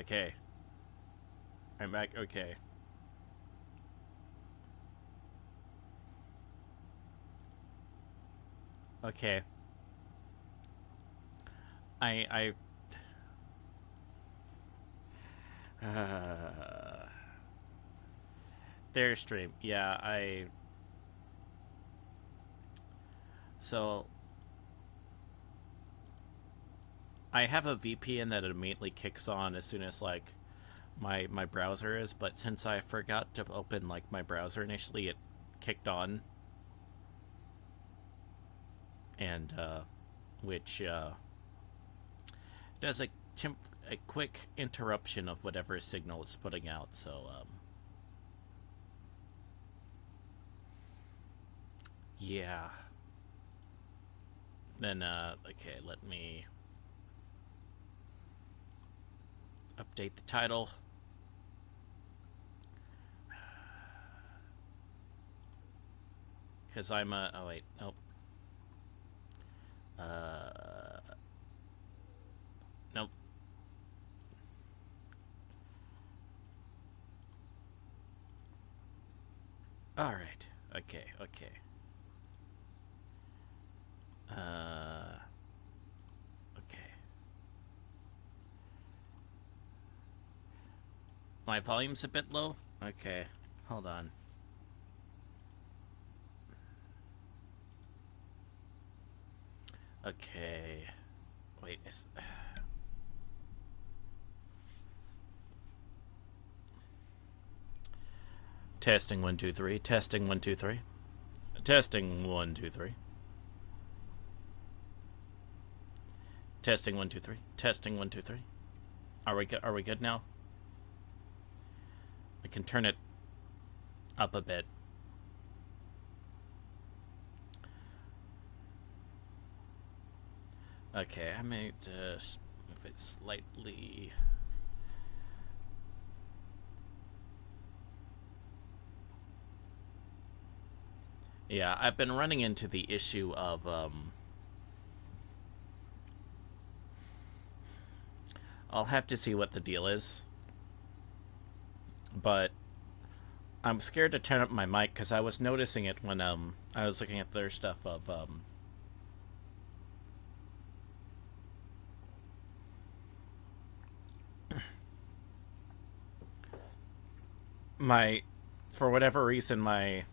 Okay. I'm back. Okay. Okay. I their stream. Yeah, so I have a VPN that immediately kicks on as soon as like my browser is, but since I forgot to open like my browser initially, it kicked on and which does a quick interruption of whatever signal it's putting out. So yeah. Then okay, let me update the title. Because I'm a. Oh, wait. Nope. Nope. Alright. Okay, okay. Okay. My volume's a bit low? Okay. Hold on. Okay. Wait. Testing 1 2 3. Testing 1 2 3. Testing 1 2 3. Testing 1 2 3. Testing 1 2 3. Are we good now? I can turn it up a bit. Okay, I may just move it slightly. Yeah, I've been running into the issue of I'll have to see what the deal is, but I'm scared to turn up my mic because I was noticing it when I was looking at their stuff of my, for whatever reason, my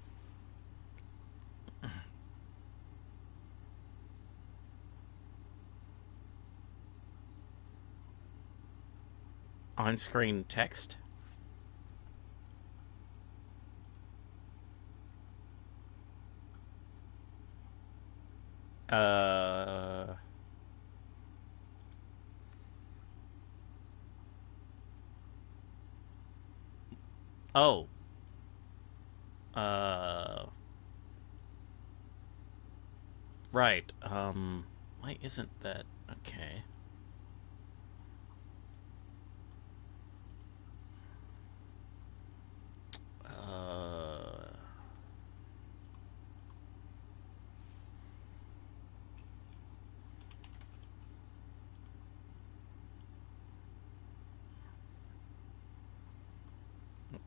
on-screen text. Uh, oh. Uh, right. Why isn't that okay?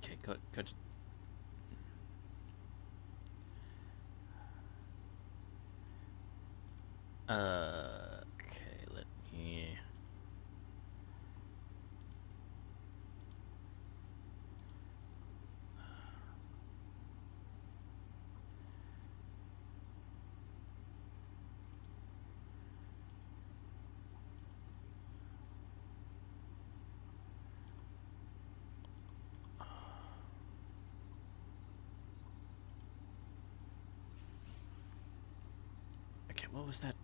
Okay, good. Okay, let me. Okay, what was that?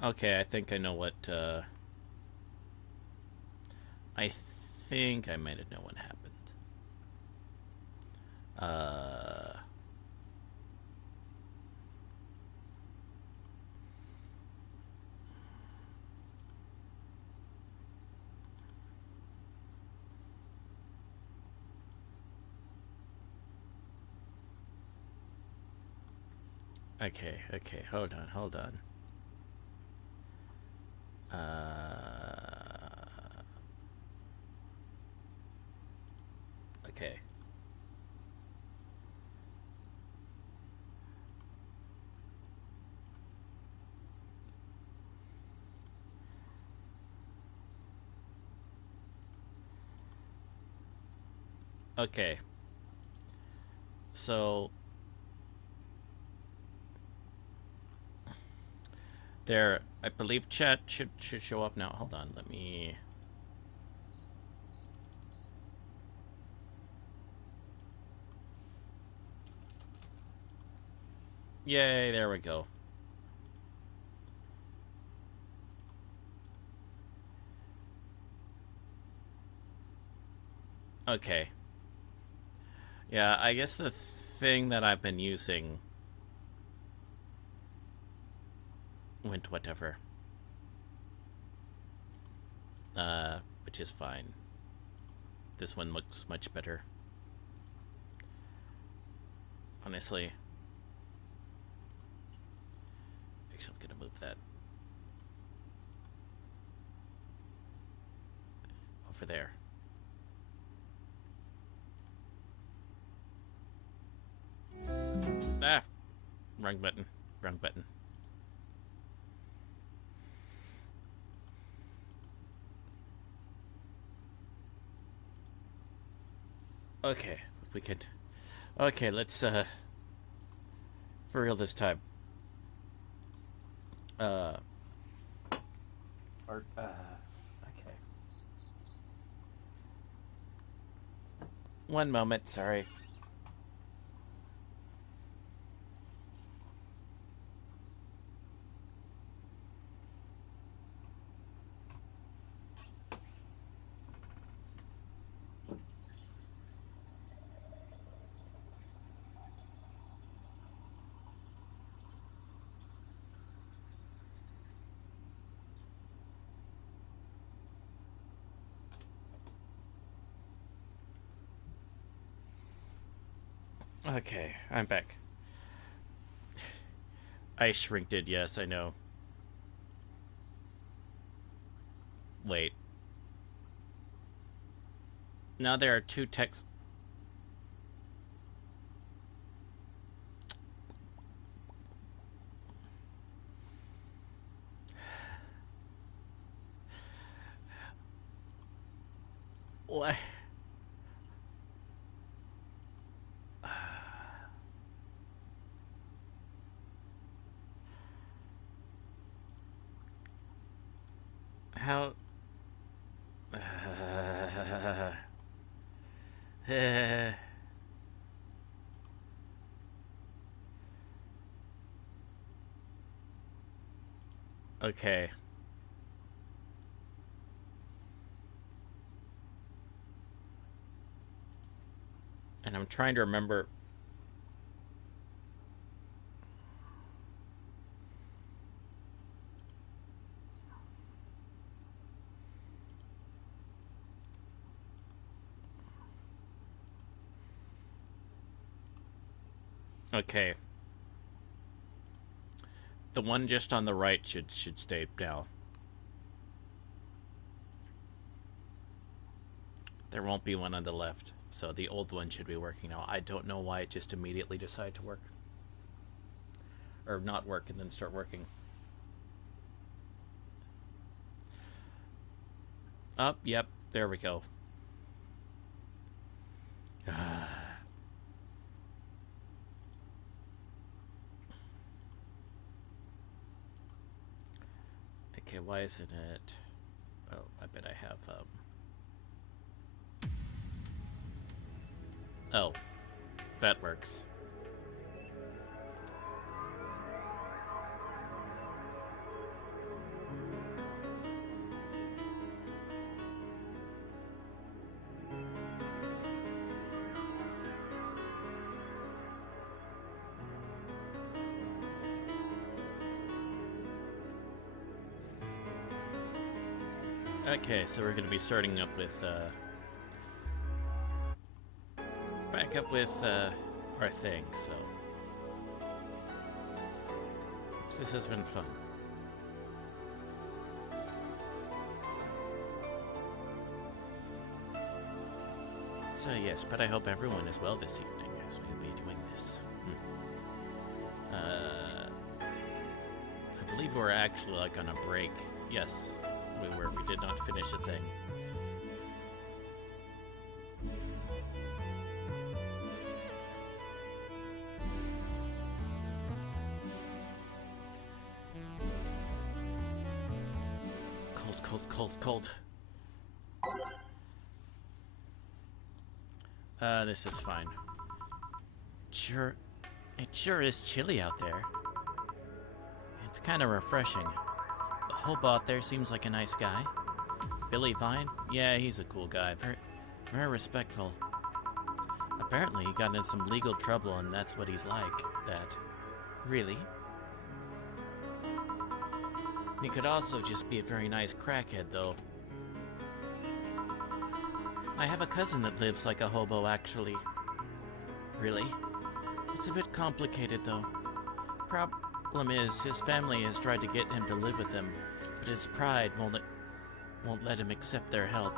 Okay, I think I know what. I think I might have known what happened. Uh. Okay, hold on. Okay. Okay. So there, I believe chat should show up now. Hold on, let me. Yay! There we go. Okay. Yeah, I guess the thing that I've been using went whatever. Which is fine. This one looks much better. Honestly. Actually, I'm gonna move that over there. Ah! Wrong button. Wrong button. Okay, we could. Okay, let's for real this time. Or okay. One moment, sorry. Okay, I'm back. I shrinked it, yes, I know. Wait. Now there are two text. What? How? Okay. And I'm trying to remember. Okay. The one just on the right should stay now. There won't be one on the left, so the old one should be working now. I don't know why it just immediately decided to work. Or not work and then start working. Oh, yep, there we go. Okay, why isn't it? Oh, I bet I have, Oh, that works. Okay, so we're going to be starting up with, back up with, our thing, so. This has been fun. So yes, but I hope everyone is well this evening as we'll be doing this. I believe we're actually like on a break. Yes, we were. We did not finish a thing. Cold. This is fine. It sure is chilly out there. It's kind of refreshing. The hobo out there seems like a nice guy. Billy Vine? Yeah, he's a cool guy. Very respectful. Apparently he got in some legal trouble and that's what he's like. That. Really? He could also just be a very nice crackhead, though. I have a cousin that lives like a hobo, actually. Really? It's a bit complicated, though. Problem is, his family has tried to get him to live with them, but his pride won't let him accept their help.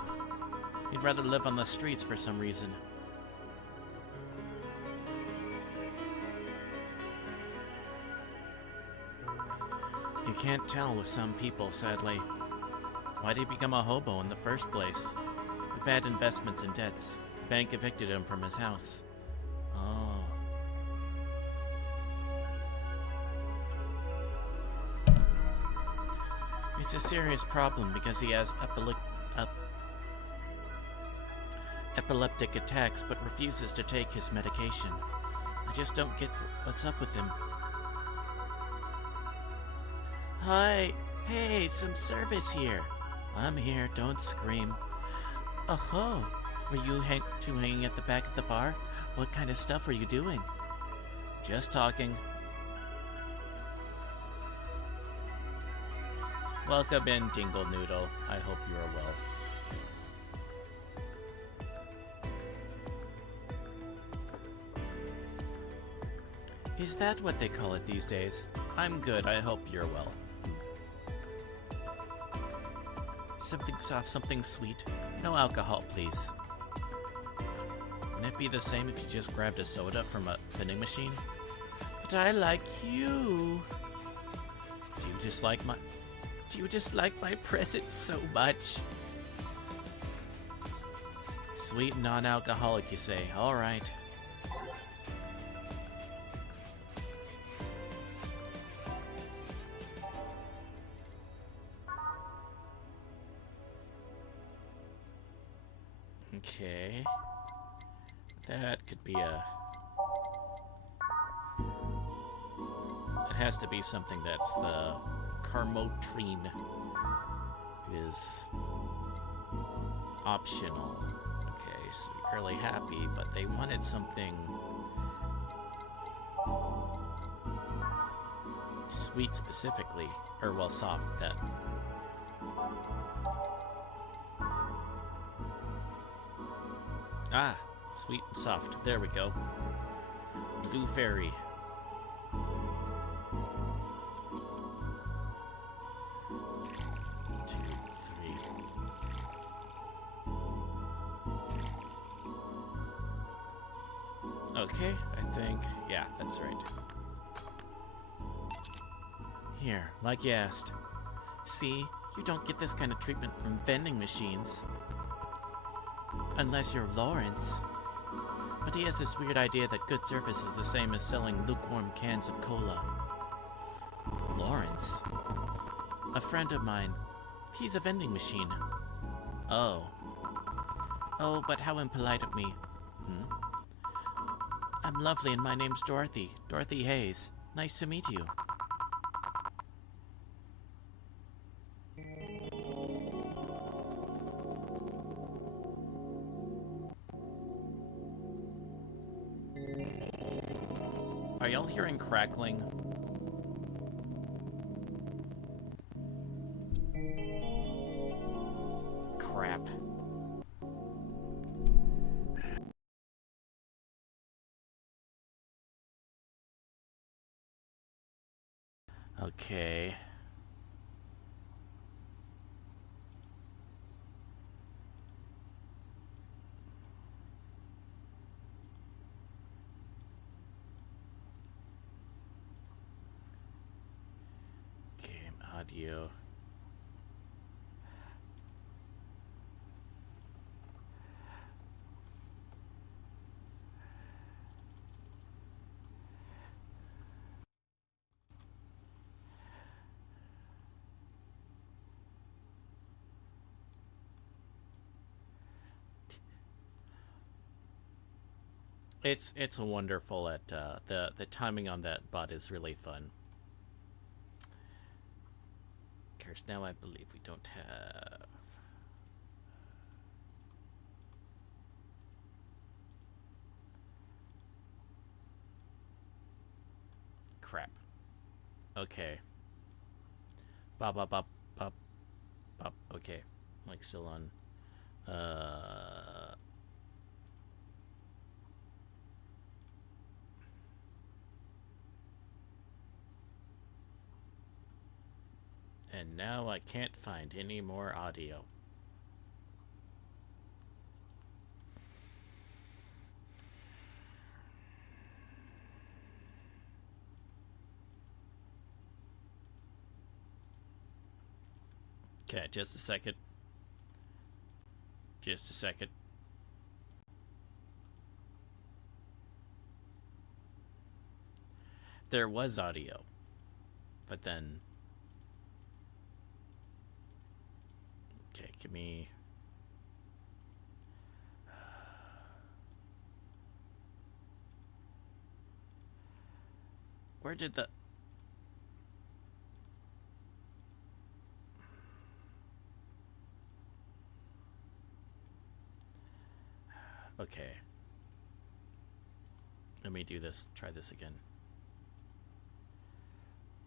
He'd rather live on the streets for some reason. You can't tell with some people, sadly. Why'd he become a hobo in the first place? With bad investments and debts. The bank evicted him from his house. Oh. It's a serious problem because he has epileptic attacks but refuses to take his medication. I just don't get what's up with him. Hi! Hey, some service here! I'm here, don't scream. Oh-ho! Were you hanging at the back of the bar? What kind of stuff were you doing? Just talking. Welcome in, Dingle Noodle. I hope you are well. Is that what they call it these days? I'm good, I hope you're well. Something soft, something sweet. No alcohol, please. Wouldn't it be the same if you just grabbed a soda from a vending machine? But I like you. Do you just like my present so much? Sweet non-alcoholic, you say. All right. Okay. That could be a... It has to be something that's the Carmotrine is optional. Okay, so you're really happy, but they wanted something sweet specifically, or well, soft. That. Ah, sweet and soft. There we go. Blue Fairy. Okay, I think, yeah, that's right. Here, like you asked. See, you don't get this kind of treatment from vending machines. Unless you're Lawrence. But he has this weird idea that good service is the same as selling lukewarm cans of cola. Lawrence? A friend of mine. He's a vending machine. Oh. Oh, but how impolite of me. I'm lovely and my name's Dorothy. Dorothy Hayes. Nice to meet you. Are y'all hearing crackling? Crap. Okay. Game audio. It's wonderful at the timing on that bot is really fun. Of course, now I believe we don't have. Crap. Okay. Bop bop bop bop bop. Okay, like still on. And now I can't find any more audio. Okay, just a second. Just a second. There was audio, but then. Okay, give me. Where did the. Okay. Let me do this. Try this again.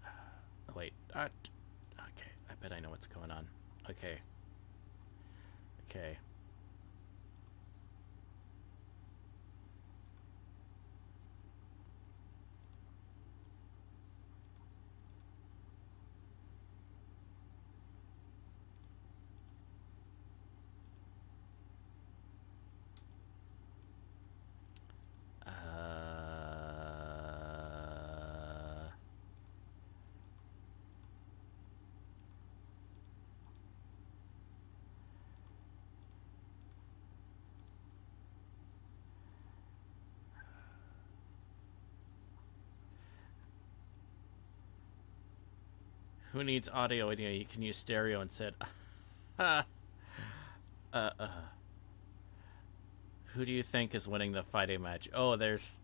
Oh, wait. Okay. I bet I know what's going on. Okay. Okay. Who needs audio? Anyway, you can use stereo instead. Who do you think is winning the fighting match? Oh, there's.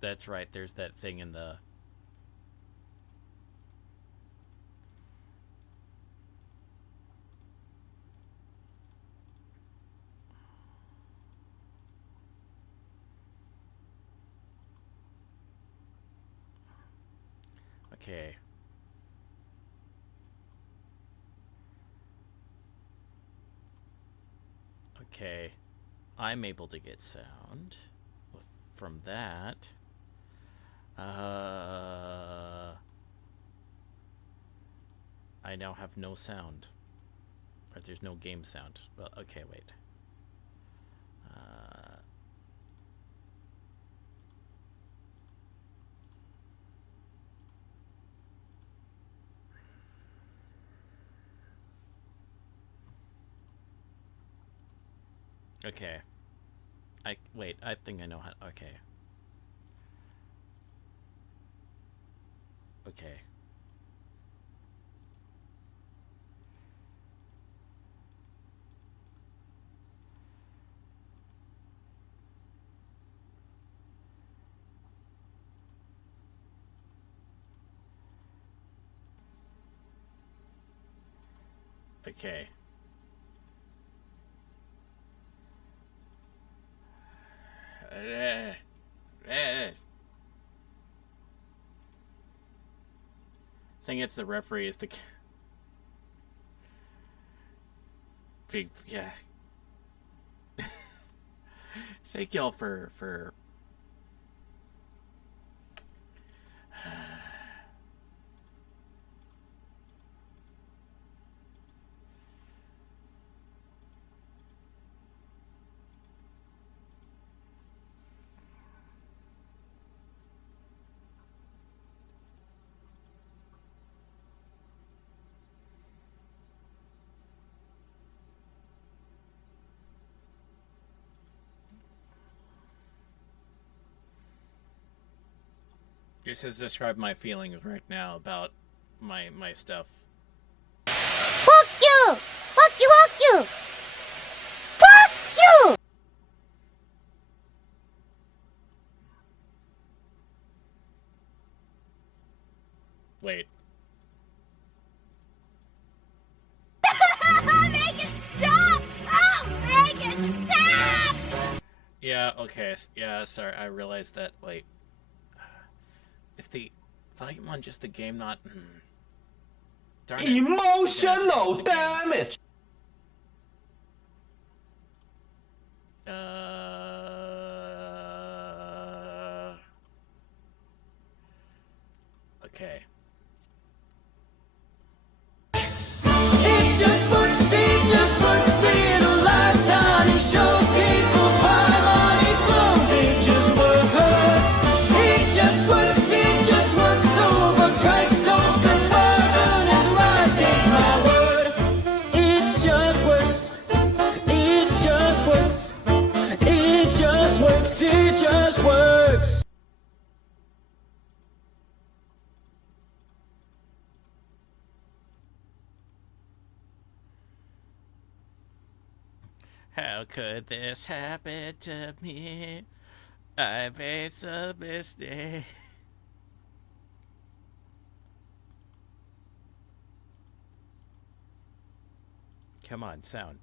That's right. There's that thing in the. Okay. Okay. I'm able to get sound from that. I now have no sound. Or there's no game sound. Well, okay, wait. Okay. Wait, I think I know how. Okay. Okay. Okay. Thing it's the referee is the big yeah. Thank y'all for This has described my feelings right now about my stuff. Fuck you! Fuck you! Fuck you! Fuck you! Wait. Make it stop! Oh, make it stop! Yeah, okay. Yeah, sorry. I realized that. Wait. Is the volume on just the game not... Darn it. Emotional damage! Okay. It just works, seeing a lifestyle. It shows people why money flows. It just works. It just works, over Christ, open burden and rise, take my word. It just works. It just works. It just works. It just works. How could this happen to me? I made some mistake. Come on, sound.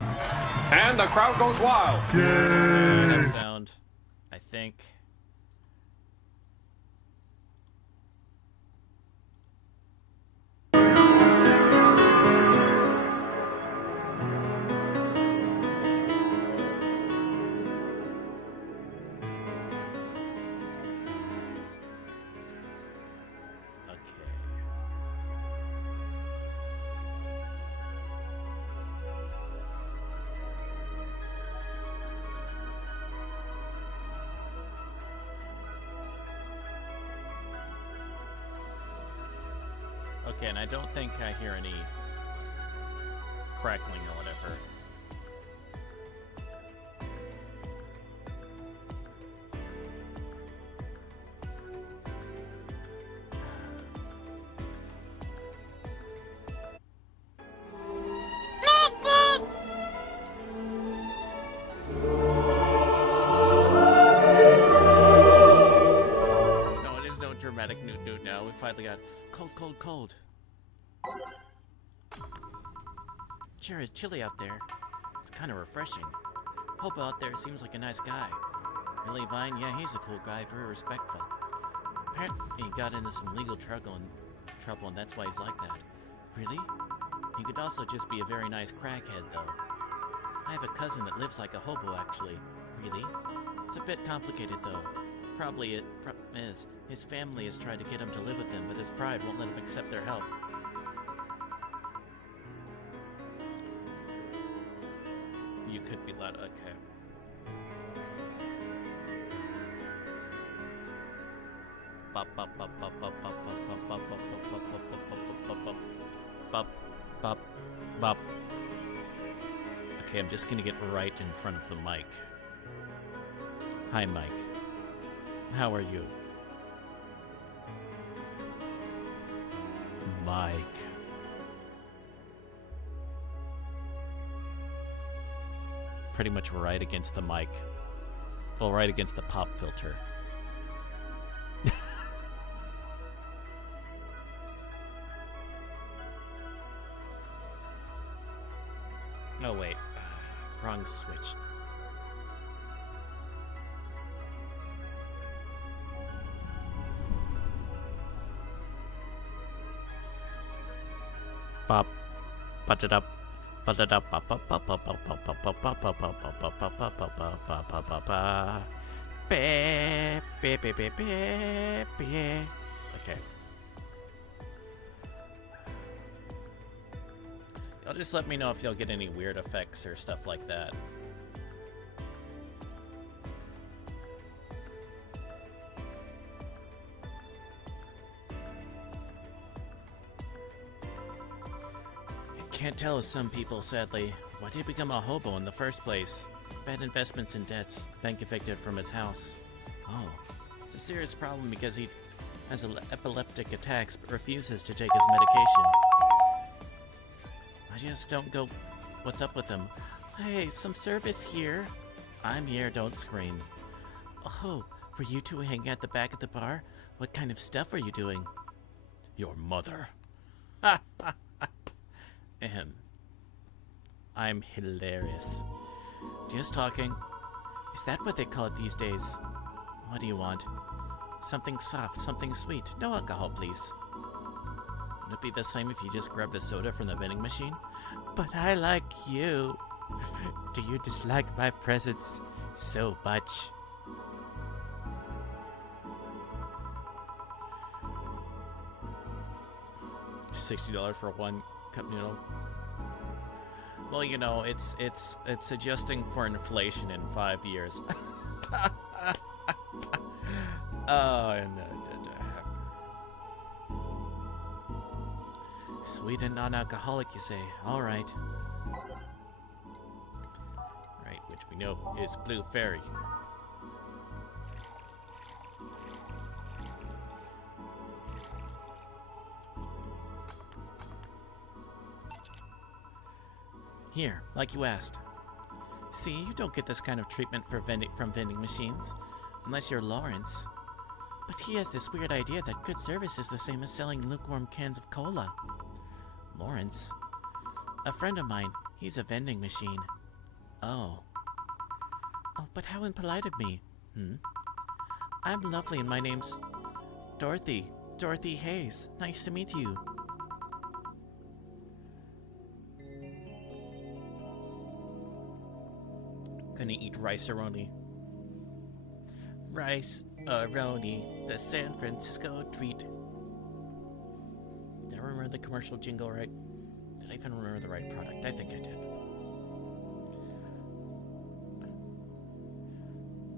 And the crowd goes wild. Enough sound, I think. Okay, and I don't think I hear any crackling or whatever. No, it is no dramatic nude now. We finally got cold. Sure is chilly out there. It's kind of refreshing. Hobo out there seems like a nice guy. Really, Vine? Yeah, he's a cool guy, very respectful. Apparently he got into some legal trouble and that's why he's like that. Really? He could also just be a very nice crackhead, though. I have a cousin that lives like a hobo, actually. Really? It's a bit complicated, though. Problem is, his family has tried to get him to live with them, but his pride won't let him accept their help. You could be loud. Okay. Bop bop bop bop bop bop bop bop bop bop bop bop bop bop bop bop. Okay, I'm just gonna get right in front of the mic. Hi, Mike. How are you? Mike. Pretty much right against the mic. Well, right against the pop filter. Oh, wait. Wrong switch. Bop. Put it up. Put it up. Bop bop bop bop bop bop bop bop bop bop bop bop bop bop bop bop bop bop bop bop. Beep beep beep beep beep beep. Okay. Y'all just let me know if y'all get any weird effects or stuff like that. Can't tell as some people, sadly. Why did you become a hobo in the first place? Bad investments and debts. Bank evicted from his house. Oh, it's a serious problem because he has epileptic attacks but refuses to take his medication. I just don't go... What's up with him? Hey, some service here. I'm here, don't scream. Oh, were you two hanging at the back of the bar? What kind of stuff are you doing? Your mother. Ahem. I'm hilarious. Just talking. Is that what they call it these days? What do you want? Something soft, something sweet. No alcohol, please. Would it be the same if you just grabbed a soda from the vending machine? But I like you. Do you dislike my presence so much? $60 for one cup noodle. Well, you know, it's adjusting for inflation in 5 years. Oh, and sweet and non-alcoholic, you say? All right. Right, which we know is Blue Fairy. Here, like you asked. See, you don't get this kind of treatment from vending machines, unless you're Lawrence. But he has this weird idea that good service is the same as selling lukewarm cans of cola. Lawrence? A friend of mine. He's a vending machine. Oh. Oh, but how impolite of me. I'm lovely and my name's Dorothy. Dorothy Hayes. Nice to meet you. Gonna eat rice-a-roni. Rice-a-roni, the San Francisco treat. Did I remember the commercial jingle right? Did I even remember the right product? I think I did.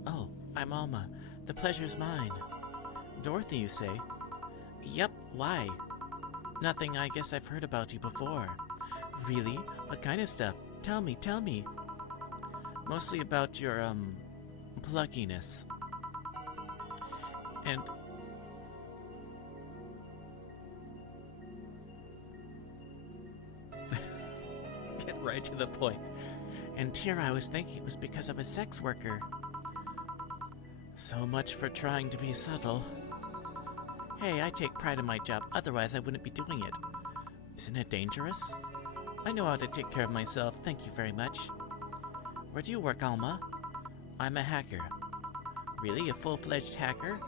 Oh, I'm Alma. The pleasure's mine. Dorothy, you say? Yep, why? Nothing, I guess I've heard about you before. Really? What kind of stuff? Tell me, tell me. Mostly about your, pluckiness. And... Get right to the point. And here I was thinking it was because I'm a sex worker. So much for trying to be subtle. Hey, I take pride in my job, otherwise I wouldn't be doing it. Isn't it dangerous? I know how to take care of myself, thank you very much. Where do you work, Alma? I'm a hacker. Really? A full-fledged hacker?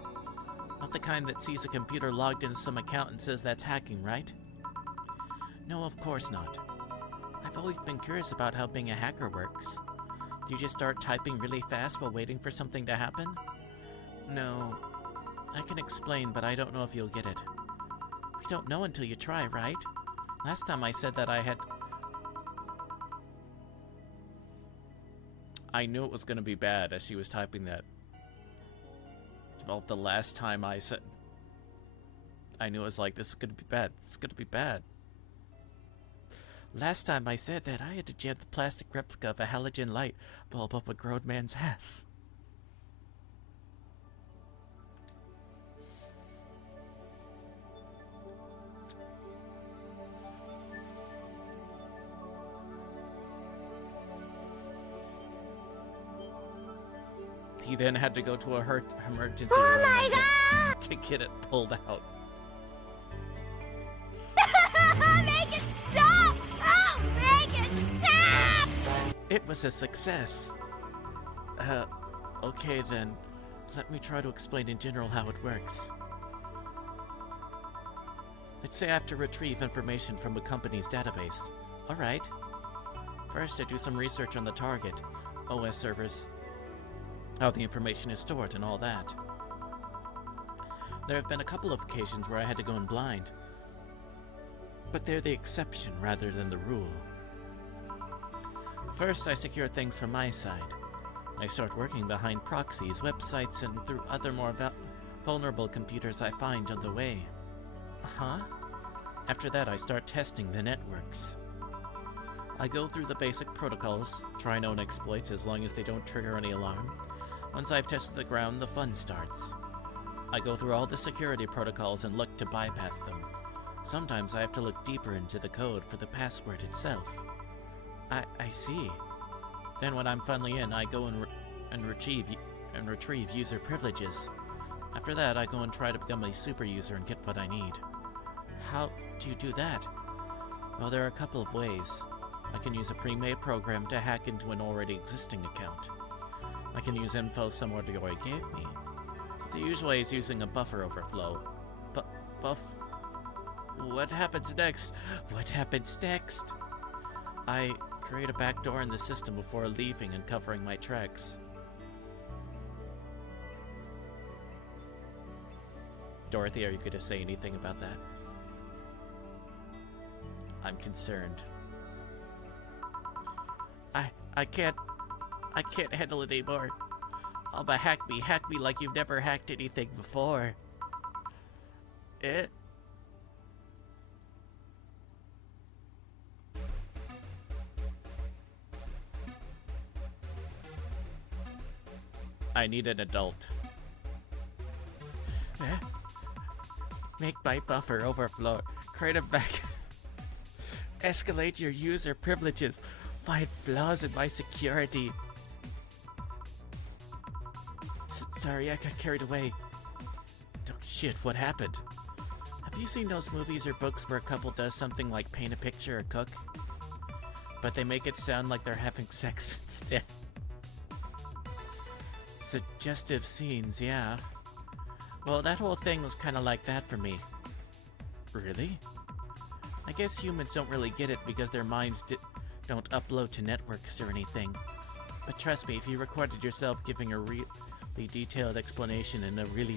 Not the kind that sees a computer logged into some account and says that's hacking, right? No, of course not. I've always been curious about how being a hacker works. Do you just start typing really fast while waiting for something to happen? No. I can explain, but I don't know if you'll get it. You don't know until you try, right? Last time I said that I knew it was going to be bad as she was typing that. Well, the last time I said... I knew it was like, this is going to be bad. This is going to be bad. Last time I said that I had to jam the plastic replica of a halogen light bulb up a grown man's ass. He then had to go to a emergency room to get it pulled out. Make it stop! Oh, make it stop! It was a success. Okay then. Let me try to explain in general how it works. Let's say I have to retrieve information from a company's database. Alright. First, I do some research on the target, OS servers, how the information is stored, and all that. There have been a couple of occasions where I had to go in blind, but they're the exception rather than the rule. First, I secure things from my side. I start working behind proxies, websites, and through other more vulnerable computers I find on the way. After that, I start testing the networks. I go through the basic protocols, try known exploits as long as they don't trigger any alarm. Once I've tested the ground, the fun starts. I go through all the security protocols and look to bypass them. Sometimes I have to look deeper into the code for the password itself. I see. Then when I'm finally in, I go and retrieve user privileges. After that, I go and try to become a super user and get what I need. How do you do that? Well, there are a couple of ways. I can use a pre-made program to hack into an already existing account. I can use info someone already gave me. The usual way is using a buffer overflow. What happens next? What happens next? I create a backdoor in the system before leaving and covering my tracks. Dorothy, are you going to say anything about that? I'm concerned. I can't handle it anymore. Alba, hack me like you've never hacked anything before. I need an adult. Make my buffer overflow. Create a back. Escalate your user privileges. Find flaws in my security. Sorry, I got carried away. Oh, shit, what happened? Have you seen those movies or books where a couple does something like paint a picture or cook? But they make it sound like they're having sex instead. Suggestive scenes, yeah. Well, that whole thing was kind of like that for me. Really? I guess humans don't really get it because their minds don't upload to networks or anything. But trust me, if you recorded yourself giving a really detailed explanation in a really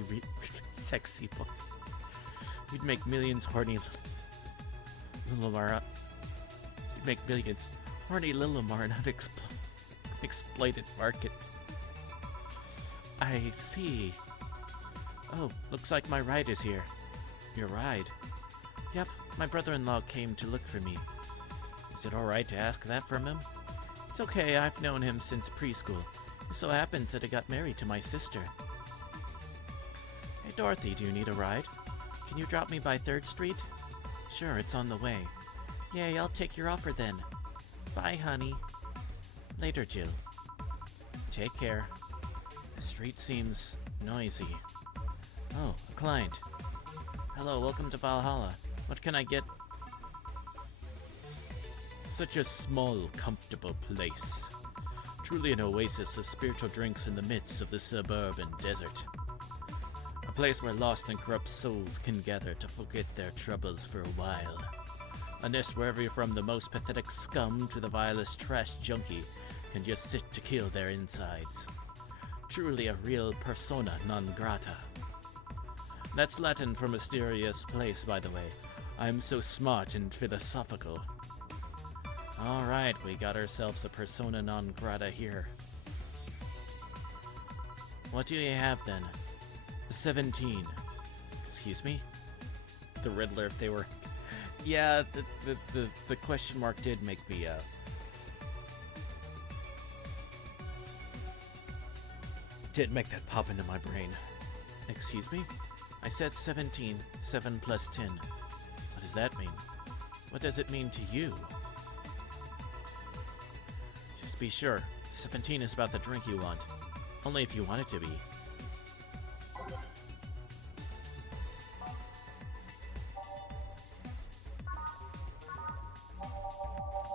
sexy voice, you'd make millions horny Lillamara. You'd make millions horny Lillamara in an exploited market. I see. Oh, looks like my ride is here. Your ride? Yep, my brother-in-law came to look for me. Is it alright to ask that from him? It's okay, I've known him since preschool. It so happens that I got married to my sister. Hey Dorothy, do you need a ride? Can you drop me by 3rd Street? Sure, it's on the way. Yay, I'll take your offer then. Bye, honey. Later, Jill. Take care. The street seems noisy. Oh, a client. Hello, welcome to Valhalla. What can I get? Such a small, comfortable place. Truly an oasis of spiritual drinks in the midst of the suburban desert. A place where lost and corrupt souls can gather to forget their troubles for a while. A nest wherever you're from, the most pathetic scum to the vilest trash junkie can just sit to kill their insides. Truly a real persona non grata. That's Latin for mysterious place, by the way. I'm so smart and philosophical. Alright, we got ourselves a persona non grata here. What do you have then? The 17. Excuse me? The Riddler, if they were... Yeah, the question mark did make me, did make that pop into my brain. Excuse me? I said 17. 7 plus 10. What does that mean? What does it mean to you? Just be sure, 17 is about the drink you want. Only if you want it to be.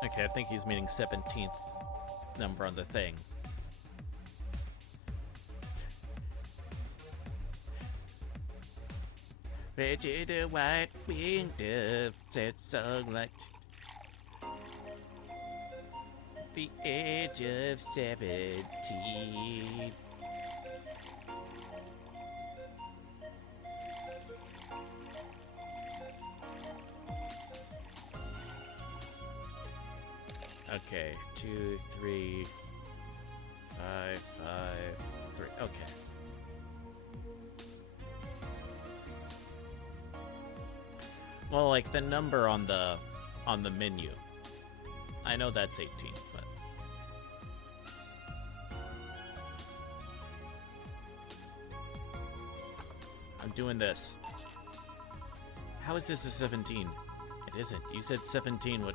Okay, I think he's meaning 17th number on the thing. Reggie the White Winged Dove said song like the age of 17. Okay, 2, 3, 5, 5, 3. Okay. Well, like the number on the menu. I know that's 18, but... I'm doing this. How is this a 17? It isn't. You said 17 would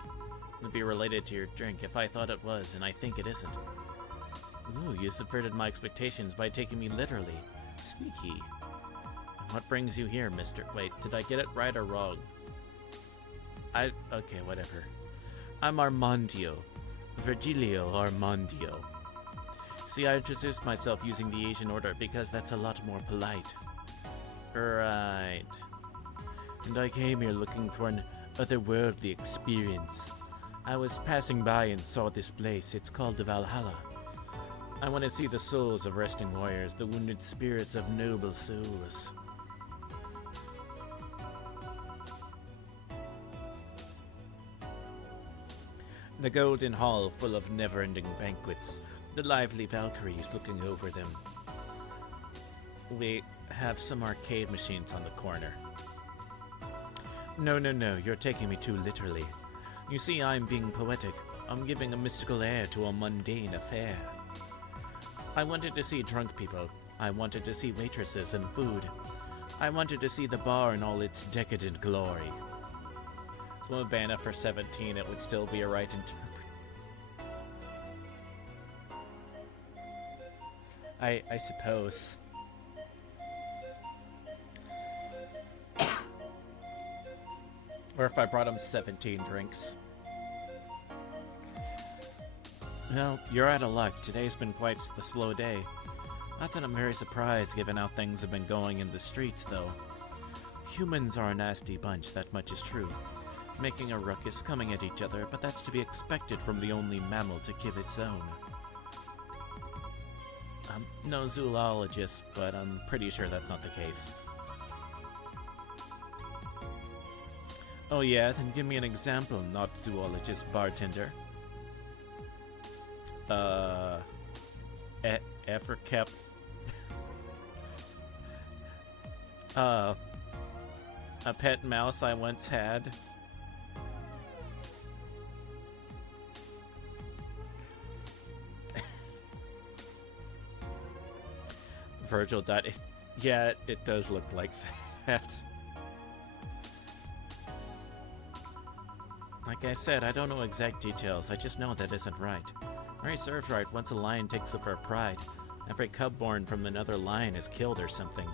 be related to your drink. If I thought it was, and I think it isn't. Ooh, you subverted my expectations by taking me literally. Sneaky. What brings you here, mister? Wait, did I get it right or wrong? Okay, whatever. I'm Armandio. Virgilio Armandio. See, I introduced myself using the Asian order because that's a lot more polite. Right. And I came here looking for an otherworldly experience. I was passing by and saw this place. It's called the Valhalla. I want to see the souls of resting warriors, the wounded spirits of noble souls. The golden hall full of never-ending banquets, the lively Valkyries looking over them. We have some arcade machines on the corner. No, you're taking me too literally. You see, I'm being poetic. I'm giving a mystical air to a mundane affair. I wanted to see drunk people. I wanted to see waitresses and food. I wanted to see the bar in all its decadent glory. So when ban it for 17, it would still be a right interpretation. I suppose. Or if I brought him 17 drinks. Well, you're out of luck. Today's been quite the slow day. Not that I'm very surprised given how things have been going in the streets, though. Humans are a nasty bunch, that much is true. Making a ruckus, coming at each other, but that's to be expected from the only mammal to kill its own. I'm no zoologist, but I'm pretty sure that's not the case. Oh yeah, then give me an example, not zoologist bartender. Ever kept... a pet mouse I once had. Virgil died. Yeah, it does look like that. Like I said, I don't know exact details. I just know that isn't right. Mary served right. Once a lion takes over a pride, every cub born from another lion is killed or something.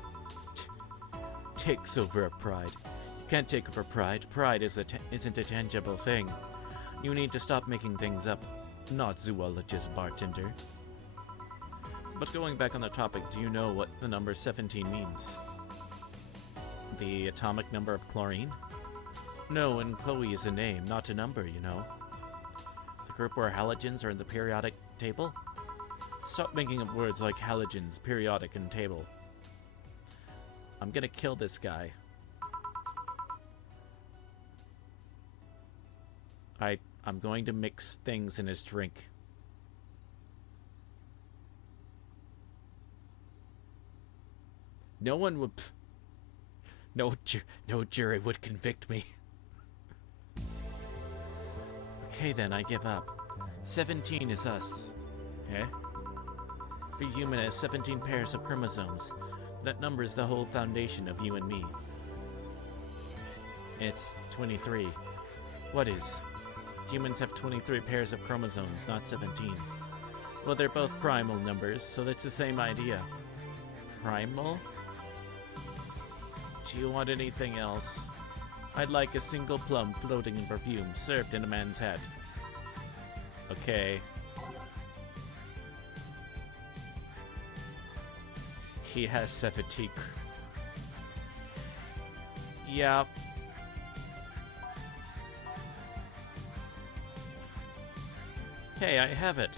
Takes over a pride. You can't take over pride. Pride isn't a tangible thing. You need to stop making things up. Not zoologist bartender. But going back on the topic, do you know what the number 17 means? The atomic number of chlorine? No, and Chloe is a name, not a number, you know. The group where halogens are in the periodic table? Stop making up words like halogens, periodic, and table. I'm gonna kill this guy. I'm going to mix things in his drink. No one would... No jury would convict me. Okay then, I give up. 17 is us. Eh? Every human has 17 pairs of chromosomes. That number is the whole foundation of you and me. It's 23. What is? Humans have 23 pairs of chromosomes, not 17. Well, they're both primal numbers, so that's the same idea. Primal? Do you want anything else? I'd like a single plum floating in perfume, served in a man's hat. Okay. He has 17. Yeah. Okay, I have it.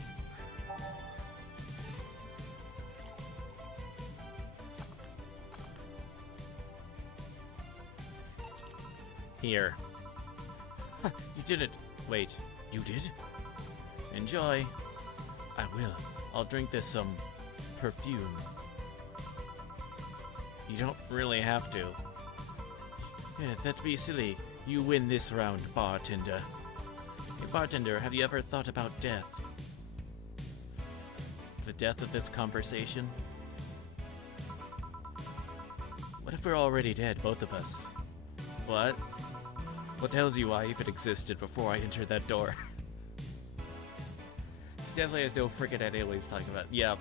Here. Huh, you did it. Wait, you did? Enjoy. I will. I'll drink this, perfume. You don't really have to. Yeah, that'd be silly. You win this round, bartender. If Bartender, have you ever thought about death? The death of this conversation? What if we're already dead, both of us? What? What tells you I even existed before I entered that door? Definitely has no freaking idea what he's talking about. Yep.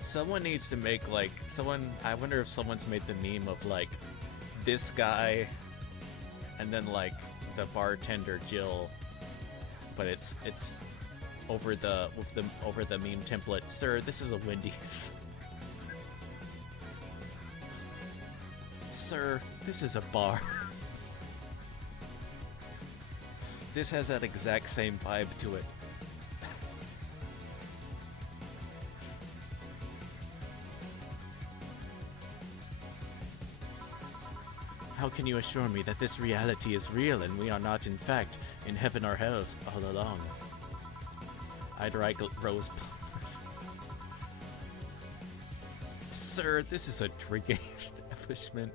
Someone needs to make, like, I wonder if someone's made the meme of, like, this guy, and then, like, the bartender Jill, but it's over the meme template. Sir, this is a Wendy's. Sir, this is a bar. This has that exact same vibe to it. How can you assure me that this reality is real and we are not, in fact, in heaven or hell all along? I'd write Rose. Sir, this is a drinking establishment.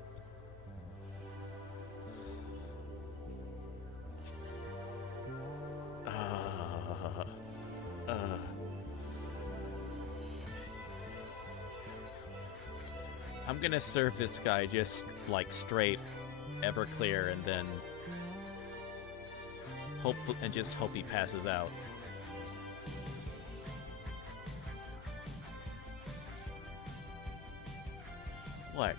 I'm gonna serve this guy just like straight Everclear and then just hope he passes out. What?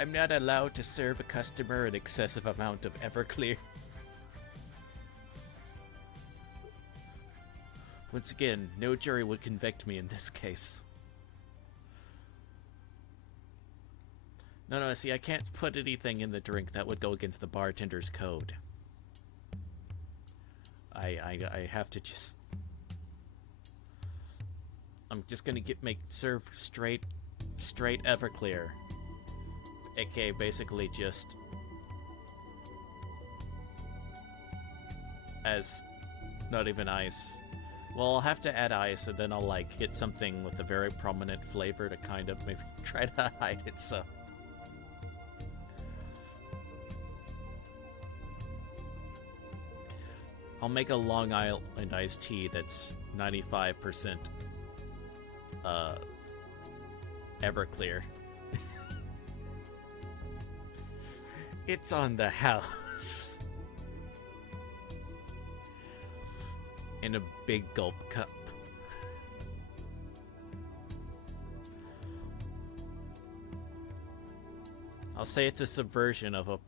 I'm not allowed to serve a customer an excessive amount of Everclear. Once again, no jury would convict me in this case. No, see, I can't put anything in the drink that would go against the bartender's code. I have to just... I'm just gonna serve straight Everclear. AKA basically just... as not even ice. Well, I'll have to add ice, and then I'll, like, get something with a very prominent flavor to kind of maybe try to hide it, so... I'll make a Long Island iced tea that's 95% Everclear. It's on the house. In a big gulp cup. I'll say it's a subversion of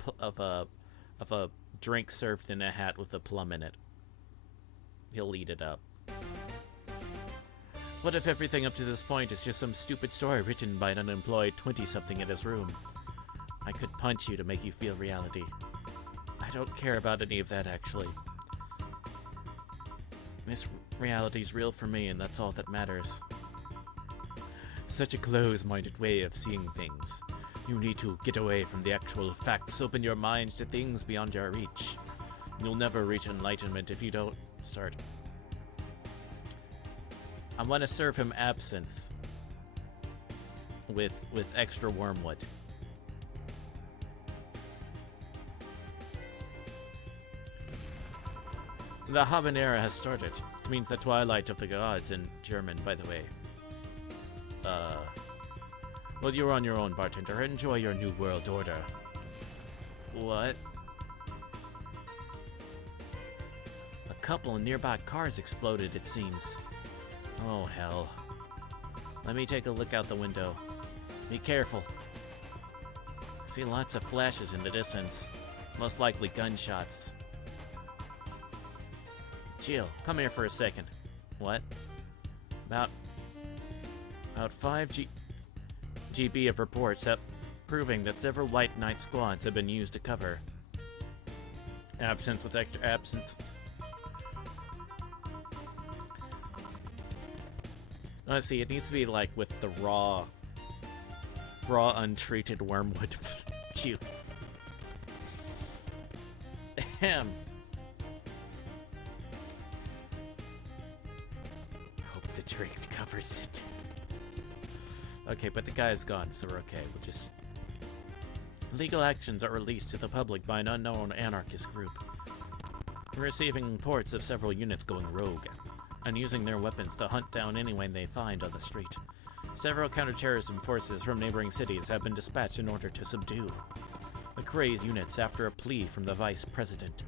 a drink served in a hat with a plum in it. He'll eat it up. What if everything up to this point is just some stupid story written by an unemployed 20-something in his room? I could punch you to make you feel reality. I don't care about any of that, actually. This reality's real for me, and that's all that matters. Such a close-minded way of seeing things. You need to get away from the actual facts, open your mind to things beyond your reach. You'll never reach enlightenment if you don't start. I want to serve him absinthe with extra wormwood. The habanera has started. It means the twilight of the gods in German, by the way. Well, you're on your own, bartender. Enjoy your new world order. What? A couple nearby cars exploded, it seems. Oh, hell. Let me take a look out the window. Be careful. I see lots of flashes in the distance. Most likely gunshots. Jill, come here for a second. What? About 5 GB of reports proving that several White Knight squads have been used to cover. Absinthe with extra absinthe. Let's see, it needs to be like with the raw untreated wormwood juice. Ahem. district covers it. Okay, but the guy's gone, so we're okay. We'll just... Legal actions are released to the public by an unknown anarchist group. We're receiving reports of several units going rogue and using their weapons to hunt down anyone they find on the street. Several counterterrorism forces from neighboring cities have been dispatched in order to subdue the crazed units after a plea from the vice president.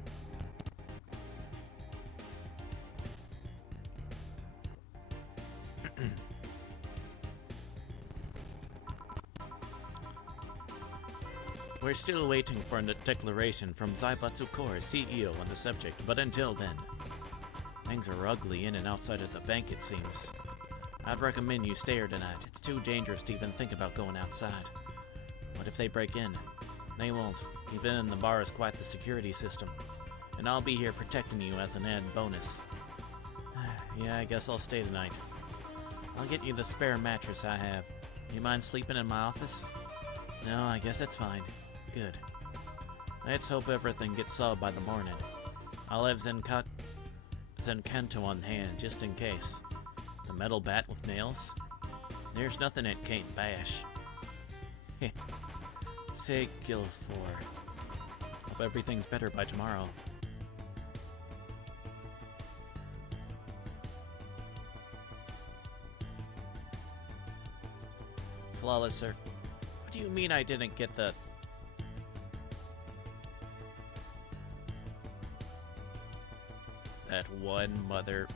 We're still waiting for a declaration from Zaibatsu Corps' CEO on the subject, but until then, things are ugly in and outside of the bank, it seems. I'd recommend you stay here tonight. It's too dangerous to even think about going outside. What if they break in? They won't. Even the bar is quite the security system. And I'll be here protecting you as an added bonus. Yeah, I guess I'll stay tonight. I'll get you the spare mattress I have. You mind sleeping in my office? No, I guess that's fine. Good. Let's hope everything gets solved by the morning. I'll have Zenkanto on hand, just in case. The metal bat with nails? There's nothing it can't bash. Say Gilfor. Hope everything's better by tomorrow. Flawless, sir. What do you mean I didn't get the... That one mother...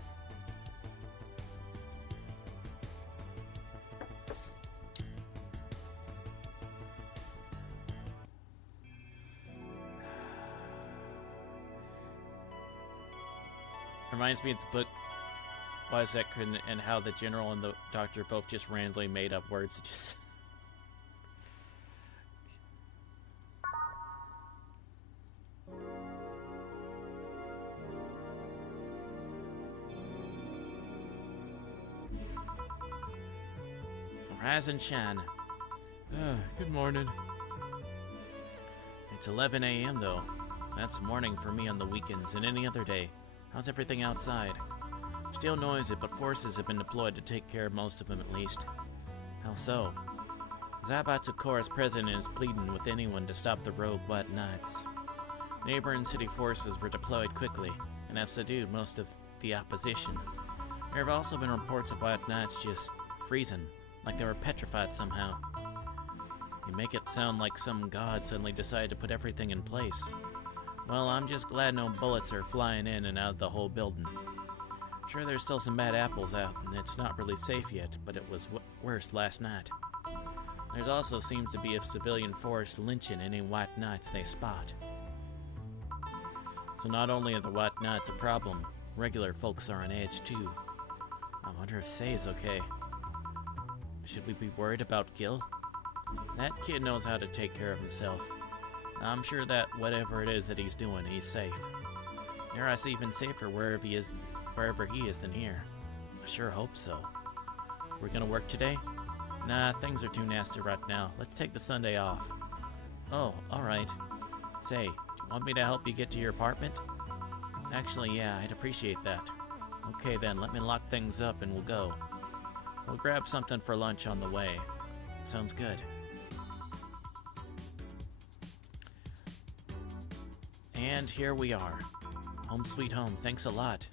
Reminds me of the book Wazek and how the general and the doctor both just randomly made up words that just... Rise and shine. Good morning. It's 11 a.m. though. That's morning for me on the weekends and any other day. How's everything outside? Still noisy, but forces have been deployed to take care of most of them at least. How so? Zaibatsu Corps' president is pleading with anyone to stop the rogue White Knights. Neighboring city forces were deployed quickly and have subdued most of the opposition. There have also been reports of White Knights just freezing, like they were petrified somehow. You make it sound like some god suddenly decided to put everything in place. Well, I'm just glad no bullets are flying in and out of the whole building. Sure, there's still some bad apples out, and it's not really safe yet, but it was worse last night. There's also seems to be a civilian force lynching any White Knights they spot. So not only are the White Knights a problem, regular folks are on edge too. I wonder if Sei is okay. Should we be worried about Gil? That kid knows how to take care of himself. I'm sure that whatever it is that he's doing, he's safe. Dare I say even safer wherever he is than here. I sure hope so. We're gonna work today? Nah, things are too nasty right now. Let's take the Sunday off. Oh, alright. Say, do you want me to help you get to your apartment? Actually, yeah, I'd appreciate that. Okay then, let me lock things up and we'll go. We'll grab something for lunch on the way. Sounds good. And here we are. Home sweet home, thanks a lot.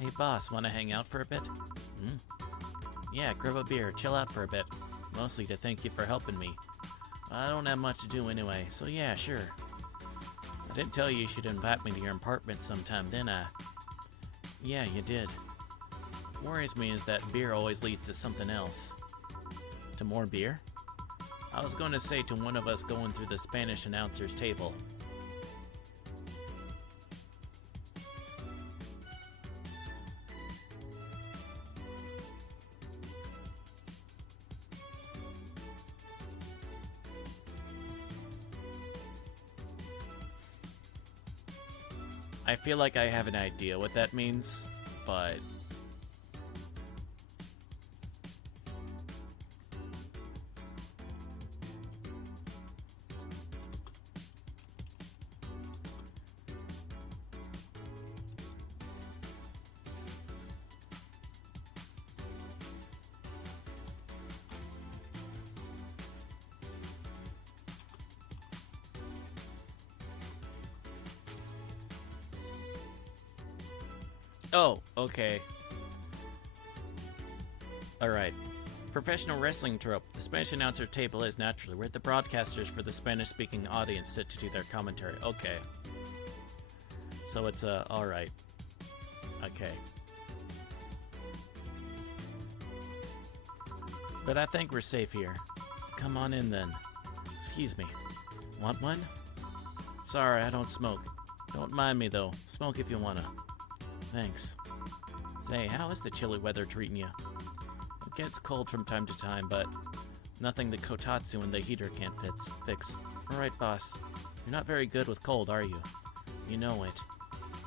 Hey boss, wanna hang out for a bit? Yeah, grab a beer, chill out for a bit. Mostly to thank you for helping me. I don't have much to do anyway, so yeah, sure. I did tell you should invite me to your apartment sometime, didn't I? Yeah, you did. What worries me is that beer always leads to something else. To more beer? I was going to say to one of us going through the Spanish announcer's table. I feel like I have an idea what that means, but... Oh, okay. Alright. Professional wrestling trope. The Spanish announcer table is naturally where the broadcasters for the Spanish-speaking audience sit to do their commentary. Okay. So it's, alright. Okay. But I think we're safe here. Come on in then. Excuse me. Want one? Sorry, I don't smoke. Don't mind me though. Smoke if you wanna. Thanks. Say, how is the chilly weather treating you? It gets cold from time to time, but nothing the kotatsu and the heater can't fix. Alright, boss. You're not very good with cold, are you? You know it.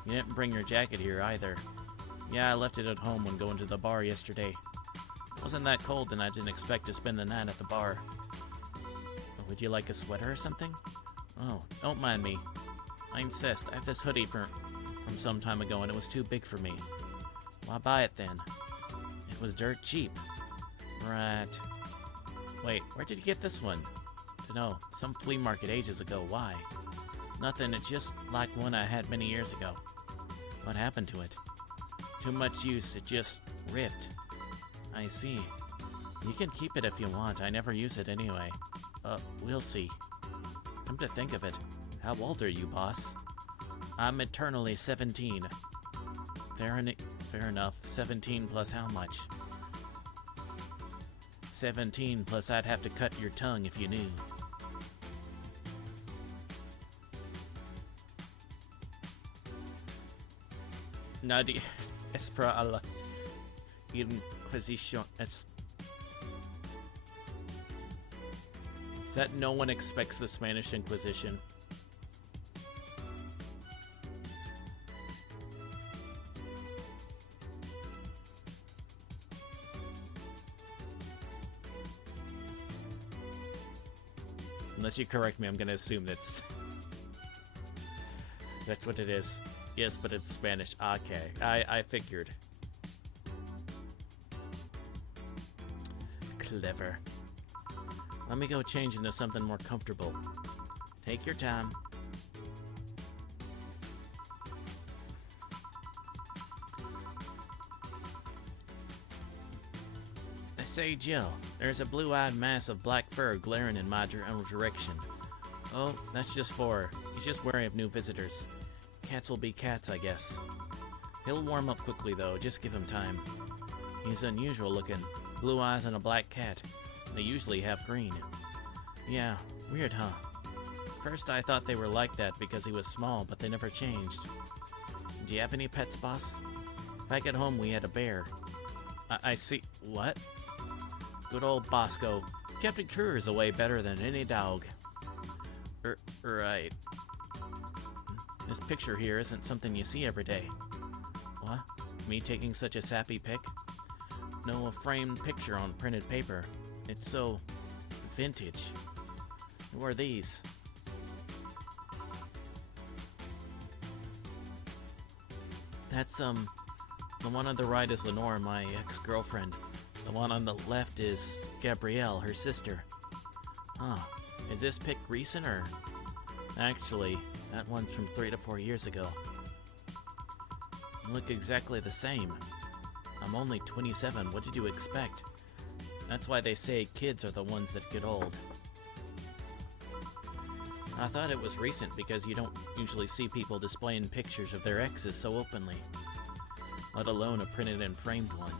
You didn't bring your jacket here either. Yeah, I left it at home when going to the bar yesterday. It wasn't that cold and I didn't expect to spend the night at the bar. Would you like a sweater or something? Oh, don't mind me. I insist. I have this hoodie from some time ago and it was too big for me. Why buy it then? It was dirt cheap. Right. Wait, where did you get this one? Dunno, some flea market ages ago. Why? Nothing, it's just like one I had many years ago. What happened to it? Too much use, it just ripped. I see. You can keep it if you want, I never use it anyway. We'll see. Come to think of it, how old are you, boss? I'm eternally 17. Fair enough. 17 plus how much? 17 plus I'd have to cut your tongue if you knew. Nadie es para la Inquisition. Is that no one expects the Spanish Inquisition? Unless you correct me, I'm gonna assume that's what it is. Yes, but it's Spanish. Okay, I figured. Clever. Let me go change into something more comfortable. Take your time. I say, Jill, there's a blue-eyed mass of black fur glaring in my direction. Oh, that's just for her. He's just wary of new visitors. Cats will be cats, I guess. He'll warm up quickly, though. Just give him time. He's unusual looking. Blue eyes and a black cat. They usually have green. Yeah, weird, huh? First I thought they were like that because he was small, but they never changed. Do you have any pets, boss? Back at home we had a bear. I see. What? Good old Bosco. Kept intruders away better than any dog. Right. This picture here isn't something you see every day. What? Me taking such a sappy pic? No, a framed picture on printed paper. It's so vintage. Who are these? That's, the one on the right is Lenore, my ex-girlfriend. The one on the left is Gabrielle, her sister. Huh. Is this pic recent or... Actually, that one's from 3 to 4 years ago. You look exactly the same. I'm only 27, what did you expect? That's why they say kids are the ones that get old. I thought it was recent because you don't usually see people displaying pictures of their exes so openly. Let alone a printed and framed one.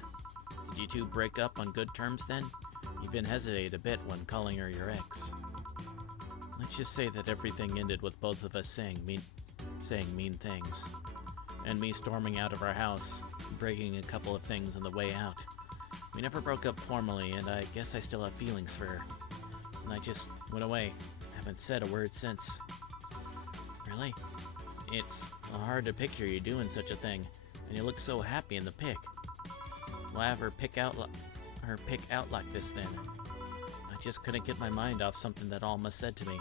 Did you two break up on good terms then? You even hesitated a bit when calling her your ex. Let's just say that everything ended with both of us saying mean things. And me storming out of our house, breaking a couple of things on the way out. We never broke up formally, and I guess I still have feelings for her. And I just went away. Haven't said a word since. Really? It's hard to picture you doing such a thing, and you look so happy in the pic. Will I have her pick out like this then? I just couldn't get my mind off something that Alma said to me.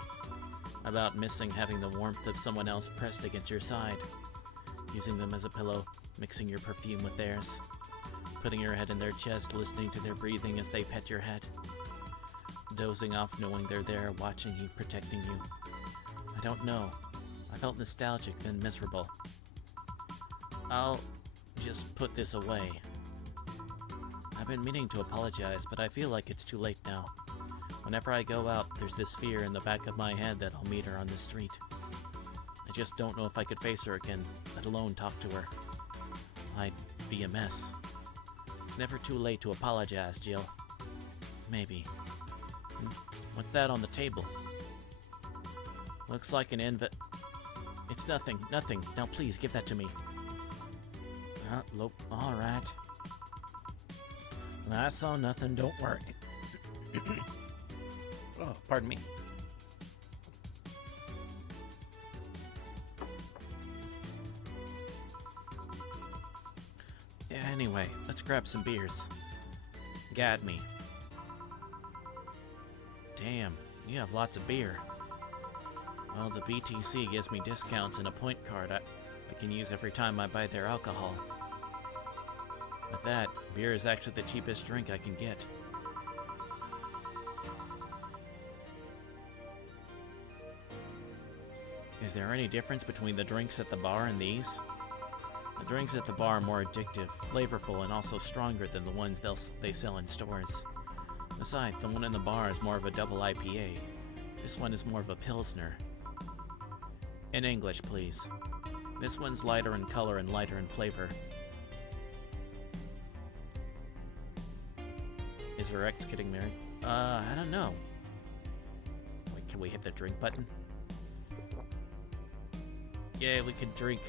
About missing having the warmth of someone else pressed against your side. Using them as a pillow, mixing your perfume with theirs. Putting your head in their chest, listening to their breathing as they pet your head. Dozing off knowing they're there, watching you, protecting you. I don't know. I felt nostalgic, then miserable. I'll just put this away. I've been meaning to apologize, but I feel like it's too late now. Whenever I go out, there's this fear in the back of my head that I'll meet her on the street. I just don't know if I could face her again, let alone talk to her. I'd be a mess. It's never too late to apologize, Jill. Maybe. What's that on the table? Looks like an It's nothing, nothing. Now please, give that to me. Alright. I saw nothing, don't worry. Oh, pardon me. Yeah, anyway, let's grab some beers. Gad me. Damn, you have lots of beer. Well, the BTC gives me discounts and a point card I can use every time I buy their alcohol. With that, beer is actually the cheapest drink I can get. Is there any difference between the drinks at the bar and these? The drinks at the bar are more addictive, flavorful, and also stronger than the ones they sell in stores. Besides, the one in the bar is more of a double IPA. This one is more of a Pilsner. In English, please. This one's lighter in color and lighter in flavor. Is her ex getting married? I don't know. Wait, can we hit the drink button? Yeah, we could drink.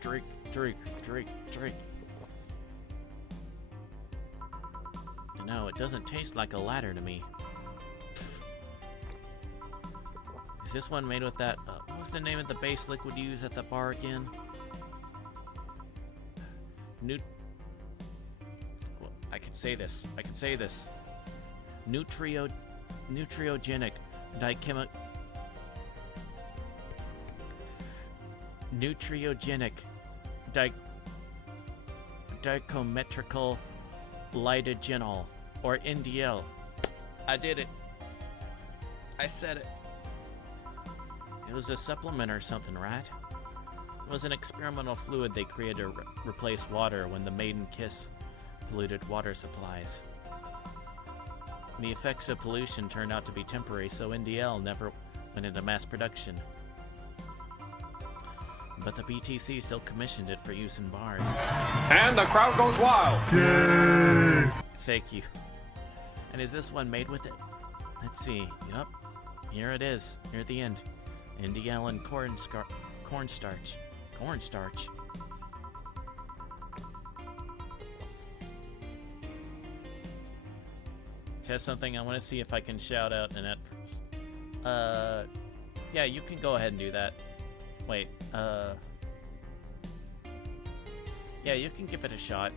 Drink, drink, drink, drink. No, it doesn't taste like a ladder to me. Is this one made with that? What was the name of the base liquid you use at the bar again? Well, I can say this. Nutriogenic dichometrical lidogenol, or NDL. I did it. I said it. It was a supplement or something, right? It was an experimental fluid they created to replace water when the maiden kiss polluted water supplies. The effects of pollution turned out to be temporary, so NDL never went into mass production. But the BTC still commissioned it for use in bars. And the crowd goes wild. Yay! Thank you. And is this one made with it? Let's see. Yup. Here it is. Near the end. NDL and cornstarch. Cornstarch. Test something. I want to see if I can shout out Annette first. Yeah, you can go ahead and do that. Wait, yeah, you can give it a shot.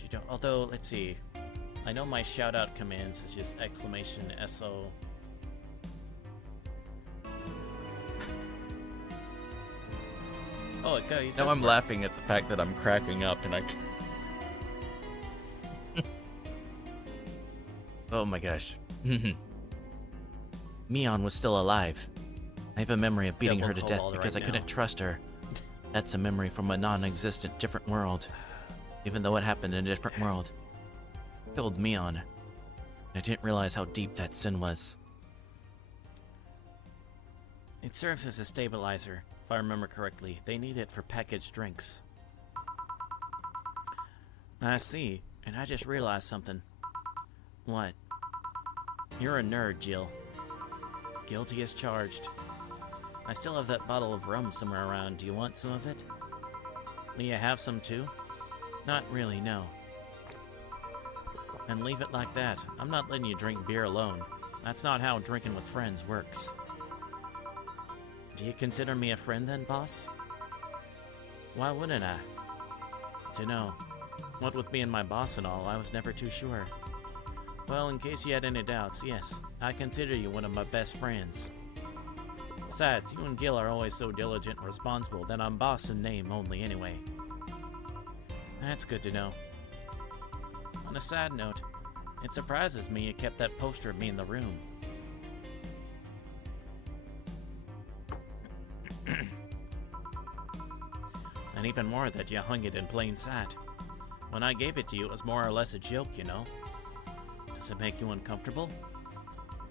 You don't, although, let's see. I know my shout out commands is just exclamation SO. Oh, okay. Now I'm laughing at the fact that I'm cracking up and I. Oh my gosh. Mion was still alive. I have a memory of beating her to death because I couldn't trust her. That's a memory from a non-existent different world. Even though it happened in a different world. Killed Mion. I didn't realize how deep that sin was. It serves as a stabilizer, if I remember correctly. They need it for packaged drinks. I see, and I just realized something. What? You're a nerd, Jill. Guilty as charged. I still have that bottle of rum somewhere around. Do you want some of it? Will you have some too? Not really, no. And leave it like that. I'm not letting you drink beer alone. That's not how drinking with friends works. Do you consider me a friend then, boss? Why wouldn't I? Dunno. What with being my boss and all, I was never too sure. Well, in case you had any doubts, yes, I consider you one of my best friends. Besides, you and Gil are always so diligent and responsible that I'm boss in name only anyway. That's good to know. On a sad note, it surprises me you kept that poster of me in the room. And even more that you hung it in plain sight. When I gave it to you, it was more or less a joke, you know? Does it make you uncomfortable?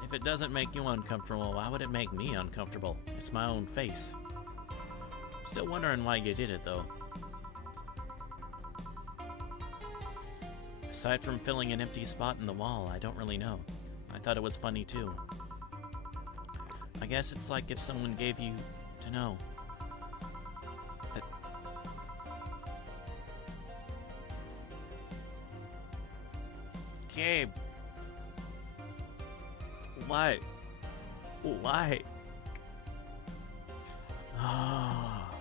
If it doesn't make you uncomfortable, why would it make me uncomfortable? It's my own face. Still wondering why you did it, though. Aside from filling an empty spot in the wall, I don't really know. I thought it was funny, too. I guess it's like if someone gave you to know. Gabe. Why? Why? Ah.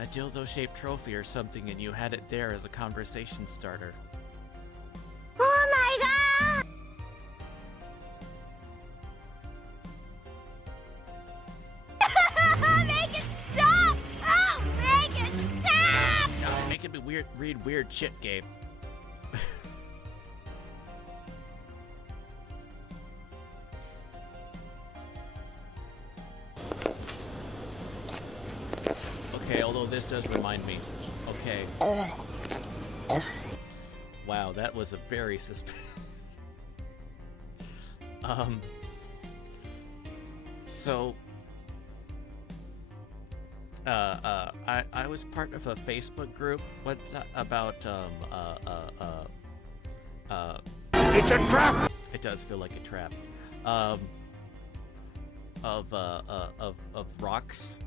A dildo-shaped trophy or something, and you had it there as a conversation starter. Oh my god! Make it stop! Oh, make it stop! God, make it be weird, read weird shit, Gabe. Okay, although this does remind me. Okay. Wow, that was a very So I was part of a Facebook group. What's about It's a trap! It does feel like a trap. Of rocks.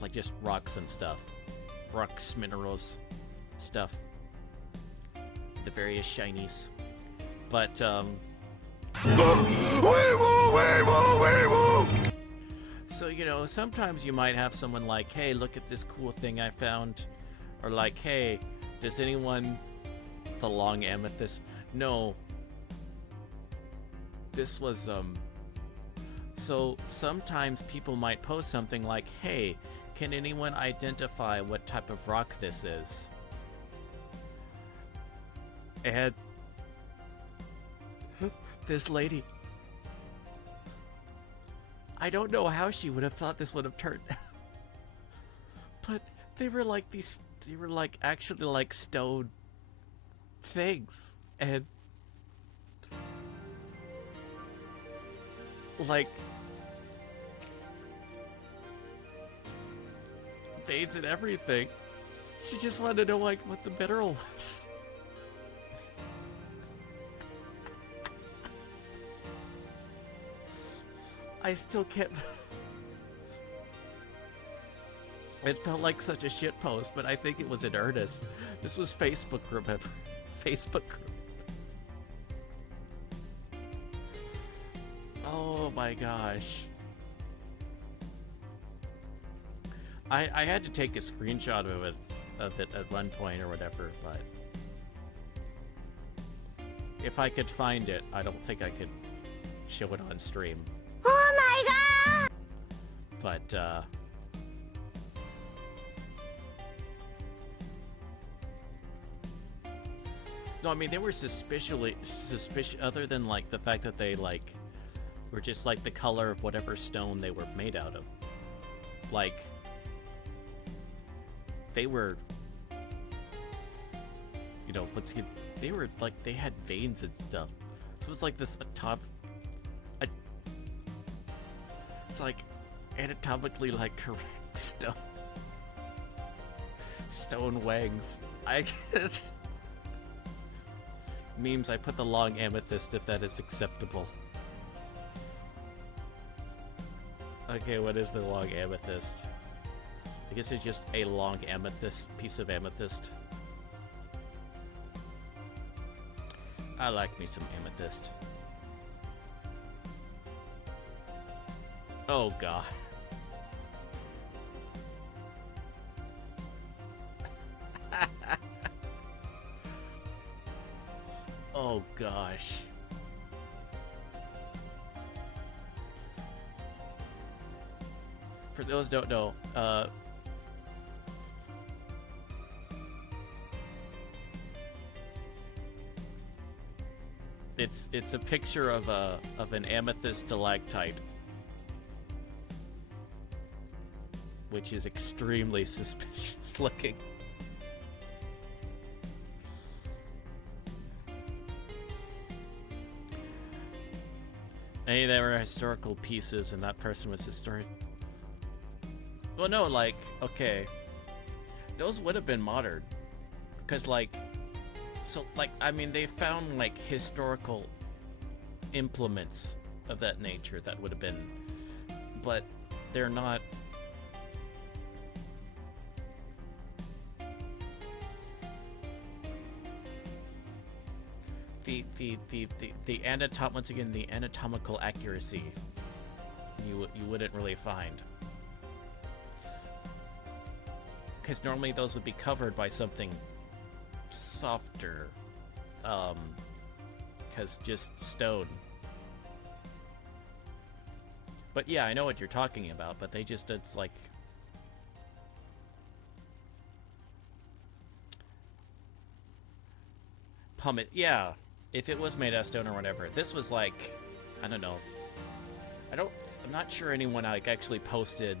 Like just rocks and stuff. Rocks, minerals, stuff. The various shinies. But so, you know, sometimes you might have someone like, hey, look at this cool thing I found. Or like, hey, does anyone... The long amethyst? No. This was, So sometimes people might post something like, hey, can anyone identify what type of rock this is? And this lady, I don't know how she would have thought this would have turned out. But they were like actually like stone things. And like veins and everything. She just wanted to know like what the mineral was. I still can't. It felt like such a shit post, but I think it was in earnest. This was Facebook, remember? Facebook group. Oh my gosh. I had to take a screenshot of it at one point or whatever, but if I could find it, I don't think I could show it on stream. Oh my god! But no, I mean they were suspicious other than like the fact that they like were just like the color of whatever stone they were made out of. Like they were, you know, they were like they had veins and stuff. So it was like this it's like anatomically like correct stone wangs. I guess. Memes, I put the long amethyst if that is acceptable. Okay, what is the long amethyst? I guess it's just a long amethyst, piece of amethyst. I like me some amethyst. Oh god. Oh gosh. For those who don't know, It's a picture of an amethyst stalactite, which is extremely suspicious looking. Hey, there were historical pieces, and that person was historic. Well, no, like, okay, those would have been modern, because like, so like, I mean, they found like historical implements of that nature that would have been, but they're not. The once again, the anatomical accuracy you wouldn't really find, because normally those would be covered by something softer, because just stone. But yeah, I know what you're talking about, but they just, it's like, pumice, yeah. If it was made out of stone or whatever, this was like, I don't know. I'm not sure anyone like actually posted,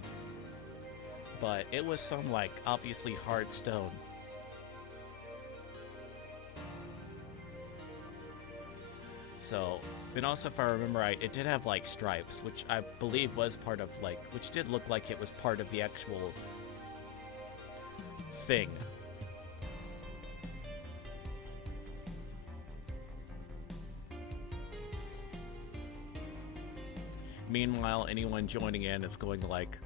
but it was some like obviously hard stone. So, and also if I remember right, it did have like stripes, which I believe was part of like, which did look like it was part of the actual thing. Meanwhile, anyone joining in is going like,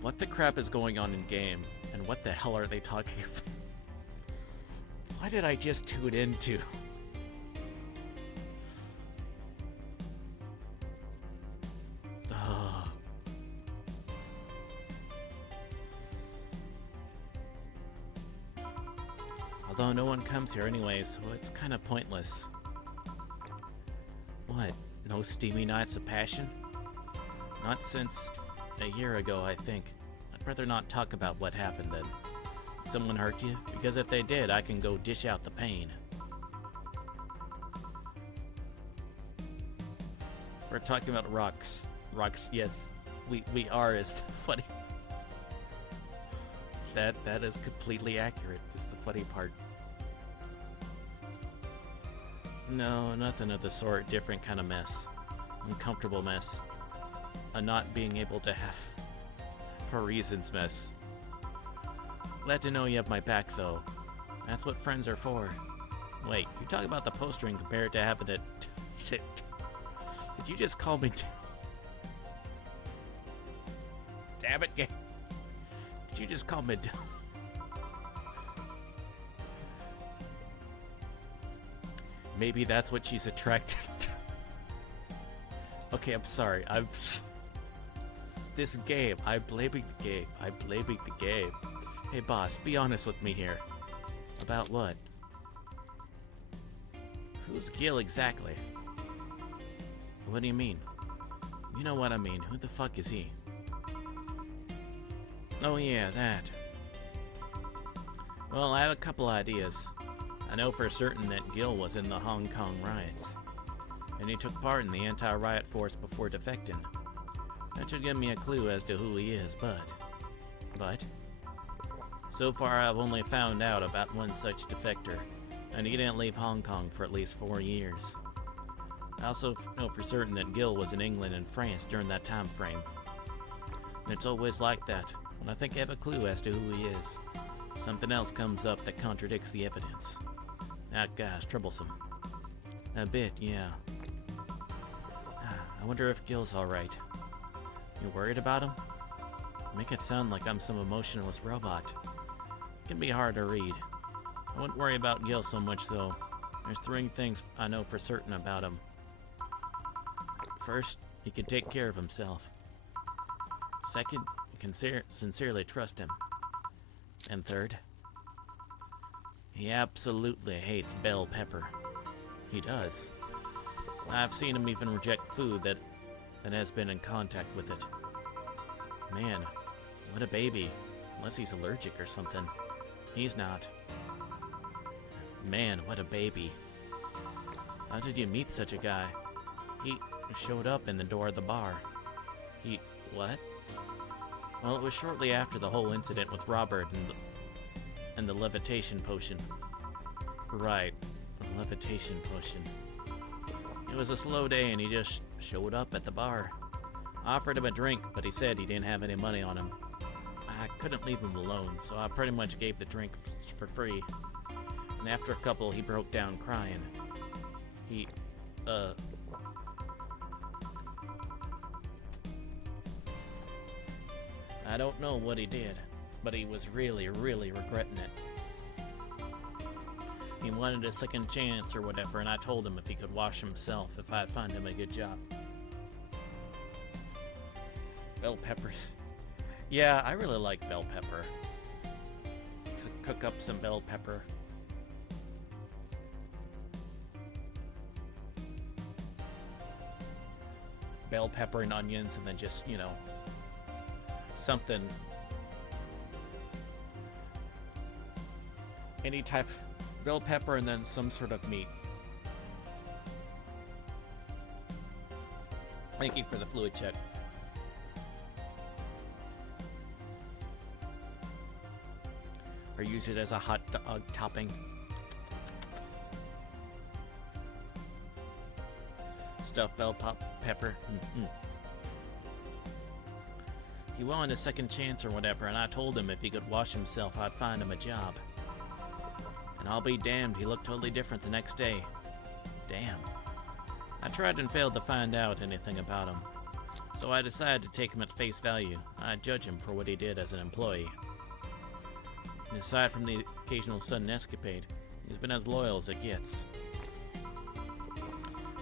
what the crap is going on in game? And what the hell are they talking about? Why did I just tune into? Ugh. Although no one comes here anyway, so it's kind of pointless. What? No steamy nights of passion? Not since a year ago, I think. I'd rather not talk about what happened then. Did someone hurt you? Because if they did, I can go dish out the pain. We're talking about rocks. Rocks, yes, we are, is the funny. That is completely accurate, is the funny part. No, nothing of the sort. Different kind of mess. Uncomfortable mess. A not being able to have for reasons mess. Glad to know you have my back, though. That's what friends are for. Wait, you talk about the postering compared to having it. Did you just call me? Damn it, game. Did you just call me? Maybe that's what she's attracted to. Okay, I'm sorry. This game. I'm blaming the game. I'm blaming the game. Hey, boss, be honest with me here. About what? Who's Gil exactly? What do you mean? You know what I mean. Who the fuck is he? Oh yeah, that. Well, I have a couple ideas. I know for certain that Gil was in the Hong Kong riots, and he took part in the anti-riot force before defecting. That should give me a clue as to who he is, but so far I've only found out about one such defector, and he didn't leave Hong Kong for at least 4 years. I also know for certain that Gil was in England and France during that time frame. And it's always like that. When I think I have a clue as to who he is, something else comes up that contradicts the evidence. That guy's troublesome. A bit, yeah. I wonder if Gil's alright. You worried about him? Make it sound like I'm some emotionless robot. It can be hard to read. I wouldn't worry about Gil so much, though. There's 3 things I know for certain about him. First, he can take care of himself. Second, you can sincerely trust him. And third, he absolutely hates bell pepper. He does. I've seen him even reject food that has been in contact with it. Man, what a baby. Unless he's allergic or something. He's not. Man, what a baby. How did you meet such a guy? He showed up in the door of the bar. What? Well, it was shortly after the whole incident with Robert and the levitation potion. Right, the levitation potion. It was a slow day and he just showed up at the bar. I offered him a drink, but he said he didn't have any money on him. I couldn't leave him alone, so I pretty much gave the drink for free. And after a couple, he broke down crying. I don't know what he did, but he was really, really regretting it. He wanted a second chance or whatever, and I told him if he could wash himself, if I'd find him a good job. Bell peppers. Yeah, I really like bell pepper. Cook up some bell pepper. Bell pepper and onions, and then just, you know, something. Any type. Bell pepper and then some sort of meat. Thank you for the fluid check. Or use it as a hot dog topping. Stuffed bell pepper. He wanted a second chance or whatever, and I told him if he could wash himself, I'd find him a job. And I'll be damned, he looked totally different the next day. Damn. I tried and failed to find out anything about him. So I decided to take him at face value. I'd judge him for what he did as an employee. And aside from the occasional sudden escapade, he's been as loyal as it gets.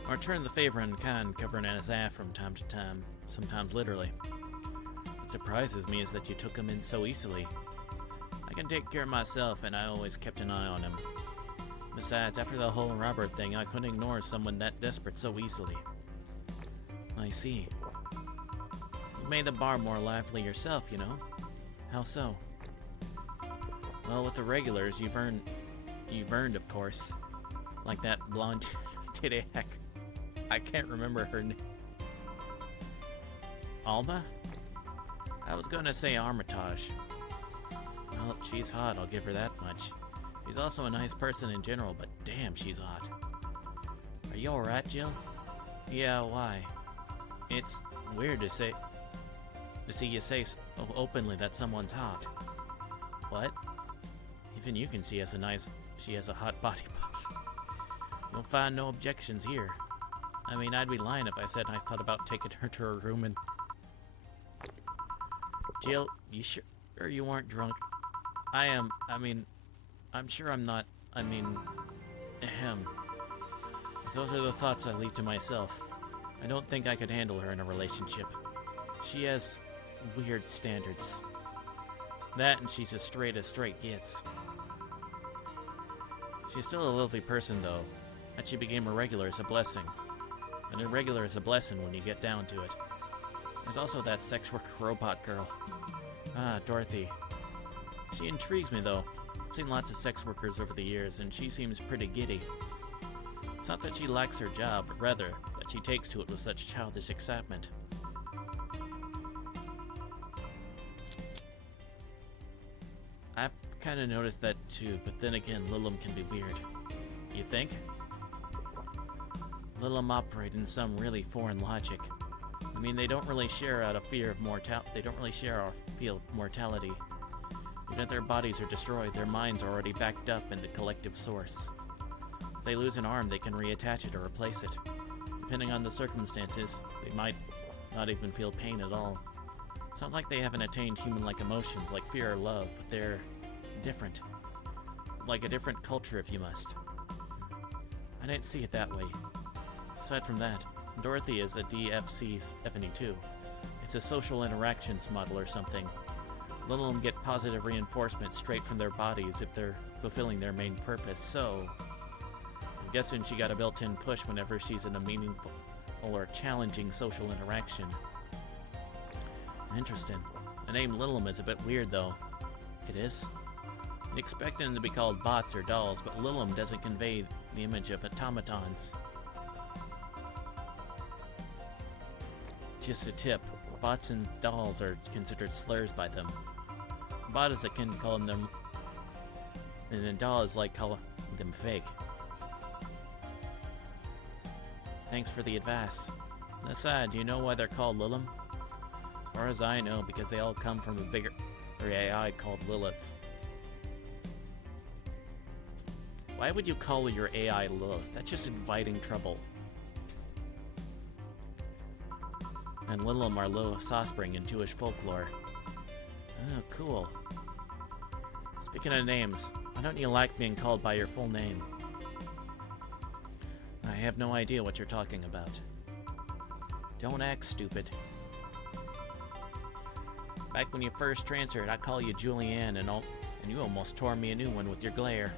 I return the favor in kind, covering his ass from time to time, sometimes literally. What surprises me is that you took him in so easily. I can take care of myself, and I always kept an eye on him. Besides, after the whole Robert thing, I couldn't ignore someone that desperate so easily. I see. You made the bar more lively yourself, you know? How so? Well, with the regulars, you've earned, of course. Like that blonde titty hack. I can't remember her name. Alma? I was gonna say Armitage. Well, she's hot, I'll give her that much. She's also a nice person in general, but damn, she's hot. Are you alright, Jill? Yeah, why? It's weird to see you say so openly that someone's hot. What? Even you can see she has a hot body boss. You'll find no objections here. I mean, I'd be lying if I said I thought about taking her to her room and... Jill, you sure you weren't drunk? I am. I mean, I'm sure I'm not. I mean, ahem. Those are the thoughts I leave to myself. I don't think I could handle her in a relationship. She has weird standards. That and she's as straight gets. She's still a lovely person, though. That she became a regular is a blessing. An irregular is a blessing when you get down to it. There's also that sex worker robot girl. Ah, Dorothy. She intrigues me, though. I've seen lots of sex workers over the years, and she seems pretty giddy. It's not that she likes her job, but rather that she takes to it with such childish excitement. I've kind of noticed that too, but then again, Lilum can be weird. You think? Lilum operate in some really foreign logic. I mean, they don't really share out a fear of mortality. Even if their bodies are destroyed, their minds are already backed up in the collective source. If they lose an arm, they can reattach it or replace it. Depending on the circumstances, they might not even feel pain at all. It's not like they haven't attained human-like emotions like fear or love, but they're different. Like a different culture, if you must. I didn't see it that way. Aside from that, Dorothy is a DFC-72. It's a social interactions model or something. Lilum get positive reinforcement straight from their bodies if they're fulfilling their main purpose, so... I'm guessing she got a built-in push whenever she's in a meaningful or challenging social interaction. Interesting. The name Lilum is a bit weird, though. It is? You'd expect them to be called bots or dolls, but Lilum doesn't convey the image of automatons. Just a tip, bots and dolls are considered slurs by them. Bot is akin to calling them, and then doll is like calling them fake. Thanks for the advice. Aside, do you know why they're called Lilim? As far as I know, because they all come from a bigger AI called Lilith. Why would you call your AI Lilith? That's just inviting trouble. And Lilim are Lilith's offspring in Jewish folklore. Oh, cool. Speaking of names, why don't you like being called by your full name? I have no idea what you're talking about. Don't act stupid. Back when you first transferred, I called you Julianne, and you almost tore me a new one with your glare.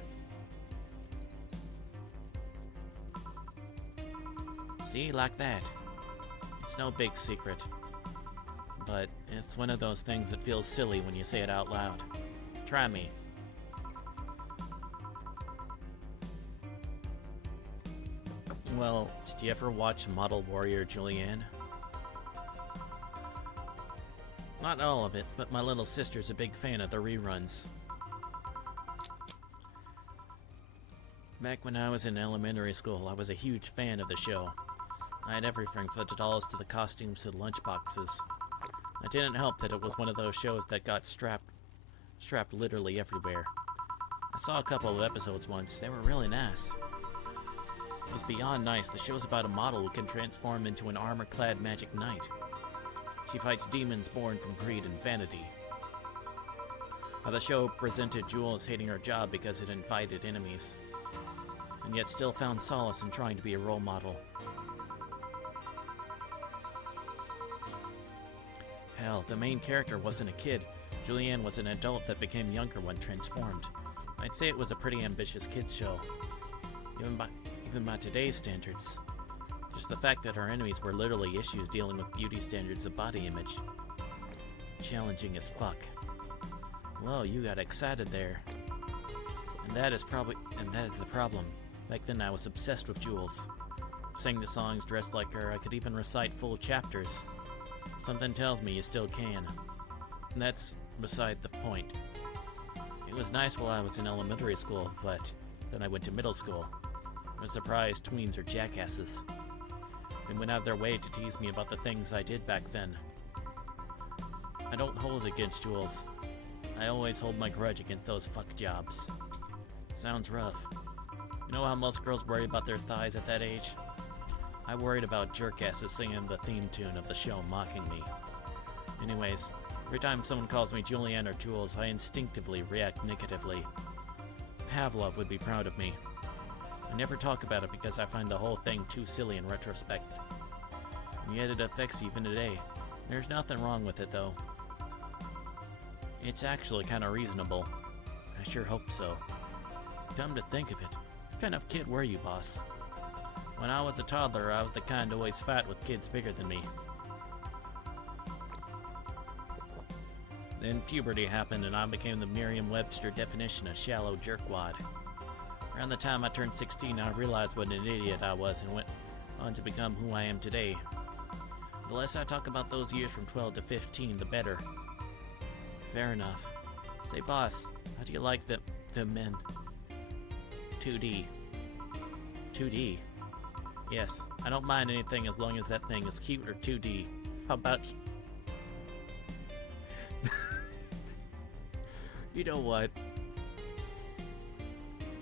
See, like that. It's no big secret. But it's one of those things that feels silly when you say it out loud. Try me. Well, did you ever watch Model Warrior Julianne? Not all of it, but my little sister's a big fan of the reruns. Back when I was in elementary school, I was a huge fan of the show. I had everything from the dolls to the costumes to the lunchboxes. It didn't help that it was one of those shows that got strapped literally everywhere. I saw a couple of episodes once. They were really nice. It was beyond nice. The show's about a model who can transform into an armor-clad magic knight. She fights demons born from greed and vanity. How the show presented Jewel as hating her job because it invited enemies, and yet still found solace in trying to be a role model. Hell, the main character wasn't a kid. Julianne was an adult that became younger when transformed. I'd say it was a pretty ambitious kids show, even by today's standards. Just the fact that our enemies were literally issues dealing with beauty standards of body image. Challenging as fuck. Whoa, you got excited there. And that is the problem. Back then I was obsessed with Jules. Sang the songs, dressed like her, I could even recite full chapters. Something tells me you still can. And that's beside the point. It was nice while I was in elementary school, but then I went to middle school. I was surprised tweens are jackasses. They went out of their way to tease me about the things I did back then. I don't hold it against Jules. I always hold my grudge against those fuck jobs. Sounds rough. You know how most girls worry about their thighs at that age? I worried about jerkasses singing the theme tune of the show mocking me. Anyways, every time someone calls me Julianne or Jules, I instinctively react negatively. Pavlov would be proud of me. I never talk about it because I find the whole thing too silly in retrospect. And yet it affects even today. There's nothing wrong with it though. It's actually kinda reasonable. I sure hope so. Come to think of it, what kind of kid were you, boss? When I was a toddler, I was the kind to always fight with kids bigger than me. Then puberty happened and I became the Merriam-Webster definition of shallow jerkwad. Around the time I turned 16, I realized what an idiot I was and went on to become who I am today. The less I talk about those years from 12 to 15, the better. Fair enough. Say, boss, how do you like the men? 2D. 2D? Yes, I don't mind anything as long as that thing is cute or 2D. How about... You know what?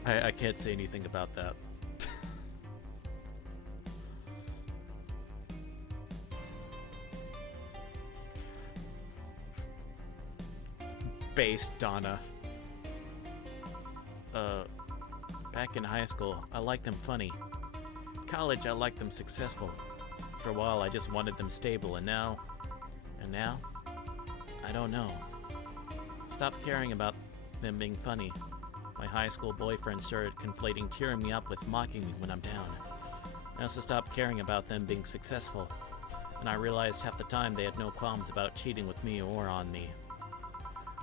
I can't say anything about that. Base Donna. Back in high school, I liked them funny. College, I liked them successful. After a while, I just wanted them stable, and now, I don't know. Stopped caring about them being funny. My high school boyfriend started conflating cheering me up with mocking me when I'm down. I also stopped caring about them being successful, and I realized half the time they had no qualms about cheating with me or on me.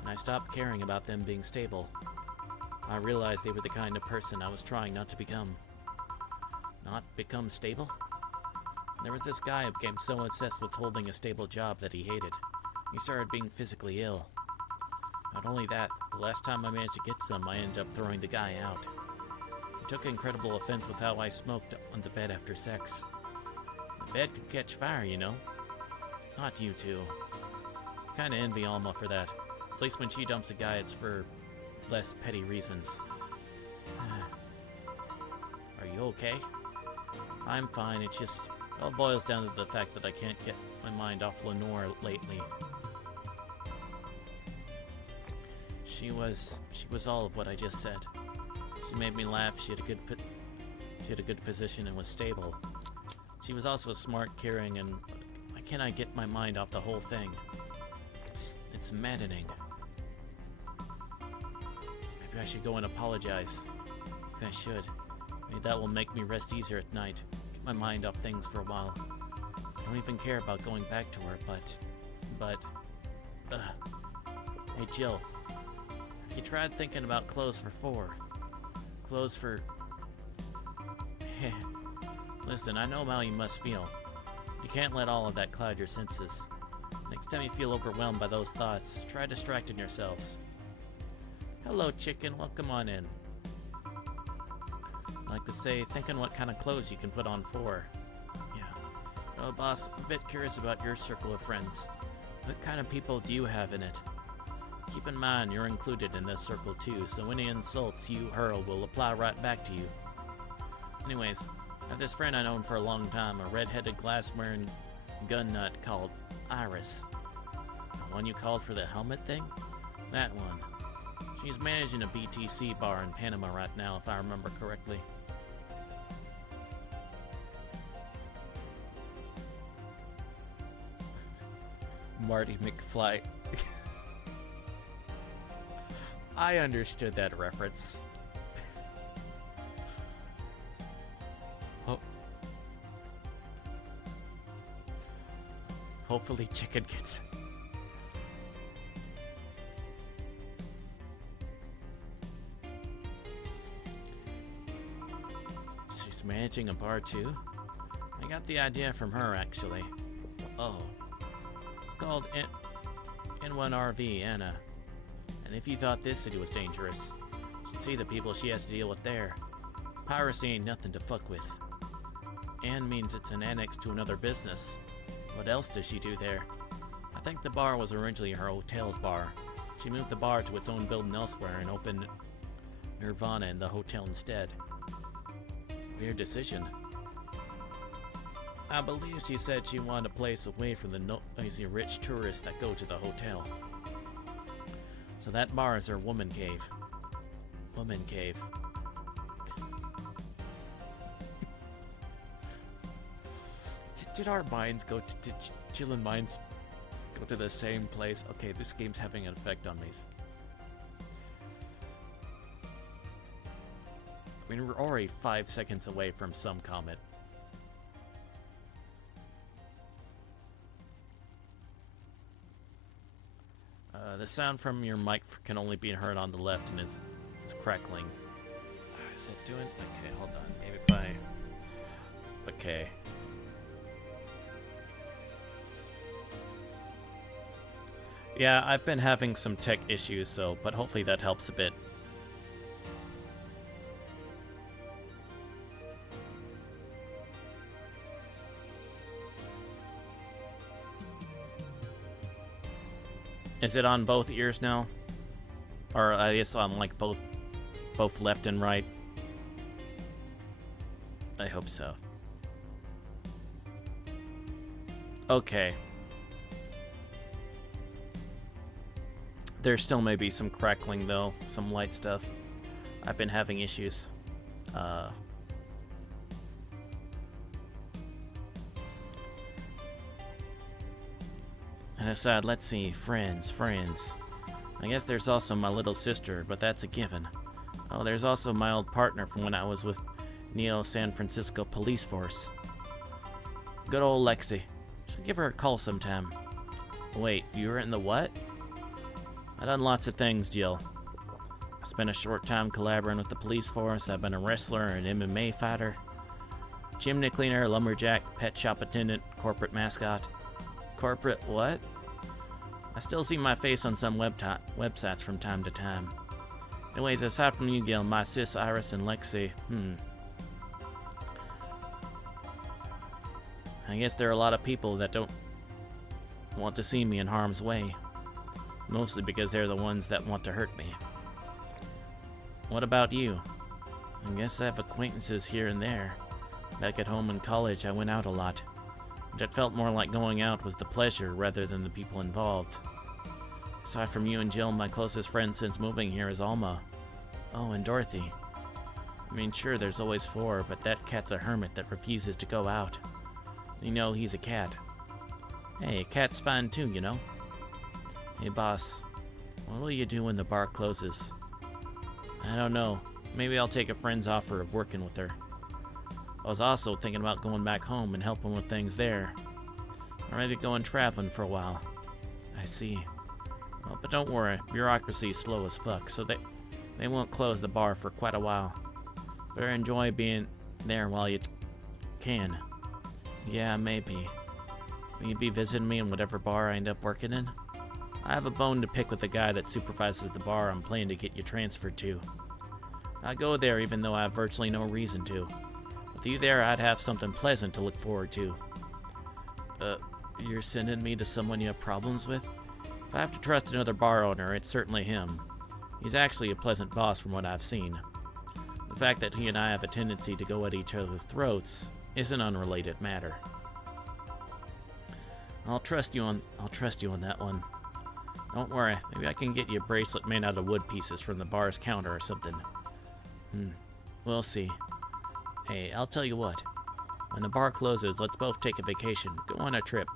And I stopped caring about them being stable. I realized they were the kind of person I was trying not to become. Not become stable? There was this guy who became so obsessed with holding a stable job that he hated. He started being physically ill. Not only that, the last time I managed to get some, I ended up throwing the guy out. He took incredible offense with how I smoked on the bed after sex. The bed could catch fire, you know. Not you two. Kinda envy Alma for that. At least when she dumps a guy, it's for less petty reasons. Are you okay? I'm fine, it all boils down to the fact that I can't get my mind off Lenore lately. She was all of what I just said. She made me laugh, she had a good position and was stable. She was also smart, caring, and why can't I get my mind off the whole thing? It's maddening. Maybe I should go and apologize. Maybe I should. Maybe that will make me rest easier at night. Get my mind off things for a while. I don't even care about going back to her, but... Hey, Jill. Have you tried thinking about clothes for 4? Clothes for... Listen, I know how you must feel. You can't let all of that cloud your senses. Next time you feel overwhelmed by those thoughts, try distracting yourselves. Hello, chicken. Welcome on in. I like to say, thinking what kind of clothes you can put on 4. Yeah. Oh, boss, I'm a bit curious about your circle of friends. What kind of people do you have in it? Keep in mind, you're included in this circle too, so any insults you hurl will apply right back to you. Anyways, I have this friend I've known for a long time, a red-headed, glass-wearing gun nut called Iris. The one you called for the helmet thing? That one. She's managing a BTC bar in Panama right now, if I remember correctly. Marty McFly. I understood that reference. Oh. Hopefully chicken gets... She's managing a bar too? I got the idea from her, actually. Oh. It's called N1RV, Anna. And if you thought this city was dangerous, you should see the people she has to deal with there. Piracy ain't nothing to fuck with. Anne means it's an annex to another business. What else does she do there? I think the bar was originally her hotel's bar. She moved the bar to its own building elsewhere and opened Nirvana in the hotel instead. Weird decision. I believe she said she wanted a place away from the noisy rich tourists that go to the hotel. So that bar is her woman cave. Woman cave. Did our minds go to... Did Jill and minds go to the same place? Okay, this game's having an effect on me. I mean, we're already 5 seconds away from some comment. The sound from your mic can only be heard on the left, and it's crackling. Is it doing? Okay, hold on. Maybe if I... Okay. Yeah, I've been having some tech issues, but hopefully that helps a bit. Is it on both ears now? Or I guess on like both left and right? I hope so. Okay. There still may be some crackling though, some light stuff. I've been having issues. And aside, let's see, friends. I guess there's also my little sister, but that's a given. Oh, there's also my old partner from when I was with Neo San Francisco Police Force. Good old Lexi. Should give her a call sometime. Wait, you were in the what? I've done lots of things, Jill. I spent a short time collaborating with the police force. I've been a wrestler and an MMA fighter. Chimney cleaner, lumberjack, pet shop attendant, corporate mascot. Corporate what? I still see my face on some websites from time to time. Anyways, aside from you, Gil, my sis, Iris, and Lexi, I guess there are a lot of people that don't want to see me in harm's way. Mostly because they're the ones that want to hurt me. What about you? I guess I have acquaintances here and there. Back at home in college, I went out a lot. But it felt more like going out was the pleasure rather than the people involved. Aside from you and Jill, my closest friend since moving here is Alma. Oh, and Dorothy. I mean, sure, there's always 4, but that cat's a hermit that refuses to go out. You know, he's a cat. Hey, a cat's fine too, you know? Hey, boss. What will you do when the bar closes? I don't know. Maybe I'll take a friend's offer of working with her. I was also thinking about going back home and helping with things there. Or maybe going traveling for a while. I see. Well, but don't worry, bureaucracy is slow as fuck, so they won't close the bar for quite a while. Better enjoy being there while you can. Yeah, maybe. Will you be visiting me in whatever bar I end up working in? I have a bone to pick with the guy that supervises the bar I'm planning to get you transferred to. I go there even though I have virtually no reason to. With you there, I'd have something pleasant to look forward to. You're sending me to someone you have problems with? If I have to trust another bar owner, it's certainly him. He's actually a pleasant boss from what I've seen. The fact that he and I have a tendency to go at each other's throats is an unrelated matter. I'll trust you on that one. Don't worry, maybe I can get you a bracelet made out of wood pieces from the bar's counter or something. We'll see. Hey, I'll tell you what. When the bar closes, let's both take a vacation. Go on a trip.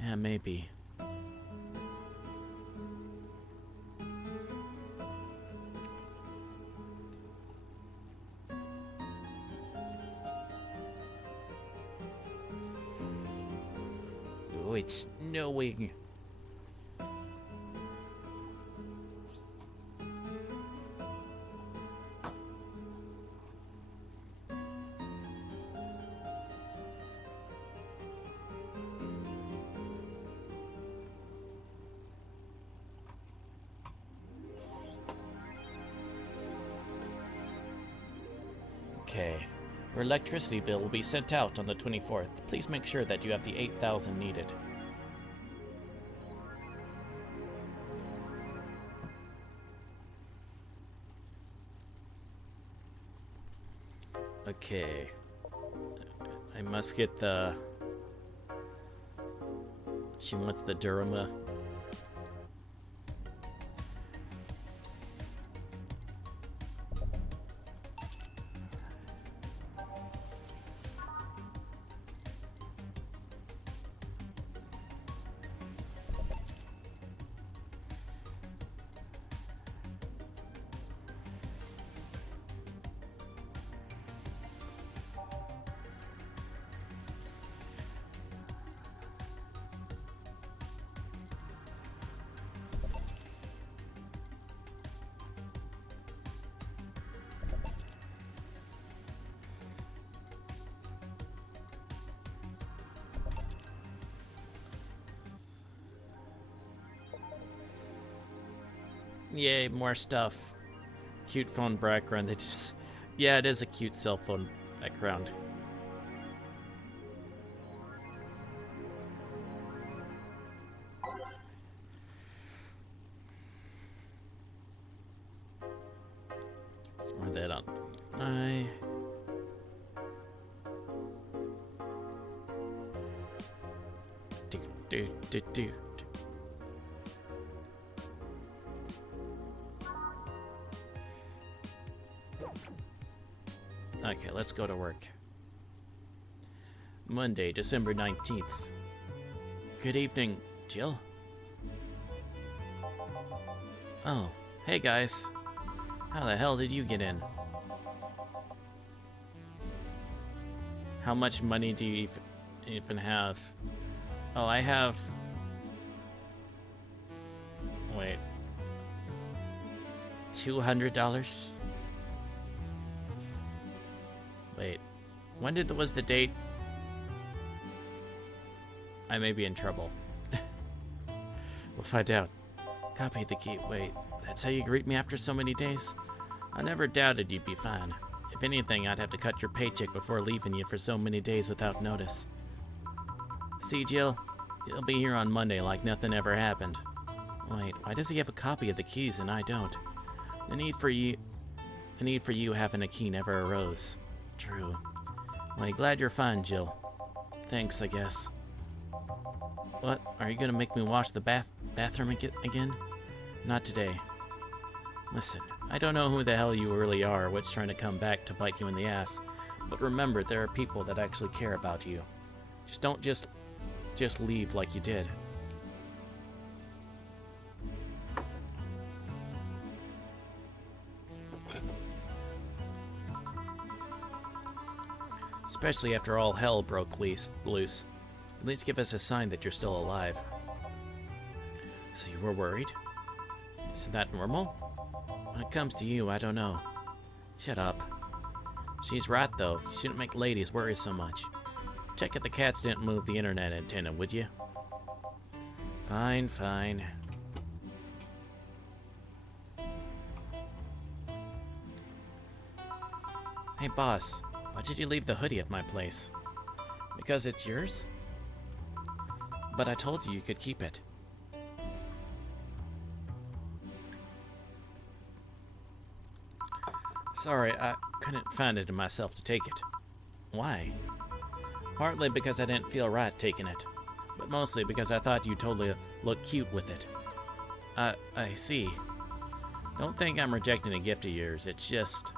Yeah, maybe. Oh, it's snowing. Okay. Your electricity bill will be sent out on the 24th. Please make sure that you have the 8,000 needed. Okay. I must get the... She wants the Durama. Yay, more stuff. Cute phone background. They just... Yeah, it is a cute cell phone background. Let's more that on. Do. Okay, let's go to work. Monday, December 19th. Good evening, Jill. Oh, hey guys. How the hell did you get in? How much money do you even have? Oh, I have... Wait. $200? Wait. was the date? I may be in trouble. We'll find out. Copy the key. Wait, that's how you greet me after so many days? I never doubted you'd be fine. If anything, I'd have to cut your paycheck before leaving you for so many days without notice. See, Jill? You'll be here on Monday like nothing ever happened. Wait, why does he have a copy of the keys and I don't? The need for you having a key never arose. True. Well, I'm glad you're fine, Jill. Thanks, I guess. What? Are you gonna make me wash the bathroom again? Not today. Listen, I don't know who the hell you really are or what's trying to come back to bite you in the ass, but remember, there are people that actually care about you. Don't just leave like you did. Especially after all hell broke loose. At least give us a sign that you're still alive. So you were worried? Isn't that normal? When it comes to you, I don't know. Shut up. She's right, though. You shouldn't make ladies worry so much. Check if the cats didn't move the internet antenna, would you? Fine, fine. Hey, boss. Why did you leave the hoodie at my place? Because it's yours? But I told you could keep it. Sorry, I couldn't find it in myself to take it. Why? Partly because I didn't feel right taking it, but mostly because I thought you totally looked cute with it. I see. Don't think I'm rejecting a gift of yours, it's just...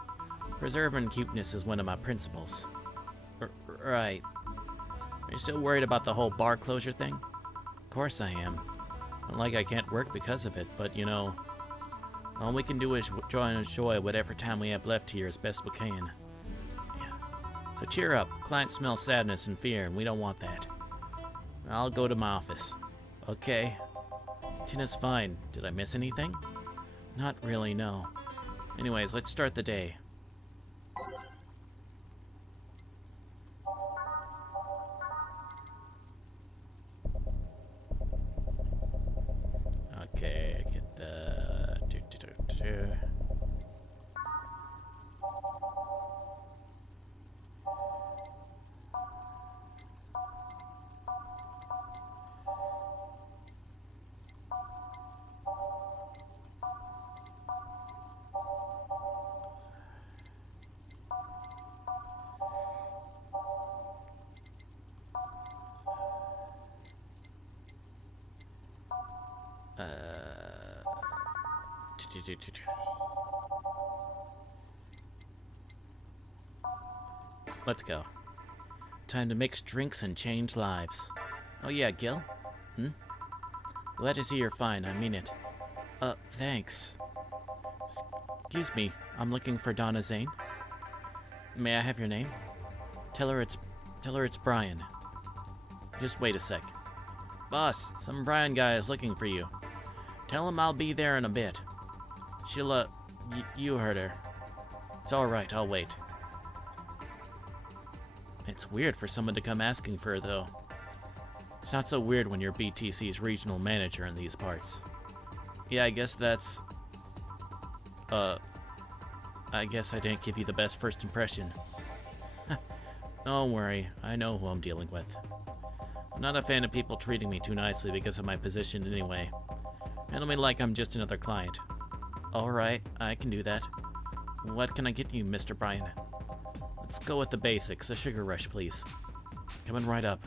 preserving cuteness is one of my principles. Right. Are you still worried about the whole bar closure thing? Of course I am. Not like I can't work because of it, but you know, all we can do is enjoy whatever time we have left here as best we can. Yeah. So cheer up. Clients smell sadness and fear, and we don't want that. I'll go to my office. Okay. Tina's fine. Did I miss anything? Not really, no. Anyways, let's start the day. Okay, get the... Let's go. Time to mix drinks and change lives. Oh yeah, Gil? Glad to see you're fine, I mean it. Thanks. Excuse me, I'm looking for Donna Zane. May I have your name? Tell her it's Brian. Just wait a sec. Boss, some Brian guy is looking for you. Tell him I'll be there in a bit. She'll, you heard her. It's alright, I'll wait. It's weird for someone to come asking for her, though. It's not so weird when you're BTC's regional manager in these parts. Yeah, I guess that's... I guess I didn't give you the best first impression. Don't worry, I know who I'm dealing with. I'm not a fan of people treating me too nicely because of my position anyway. Handle me like I'm just another client. Alright, I can do that. What can I get you, Mr. Brian? Let's go with the basics. A sugar rush, please. Coming right up.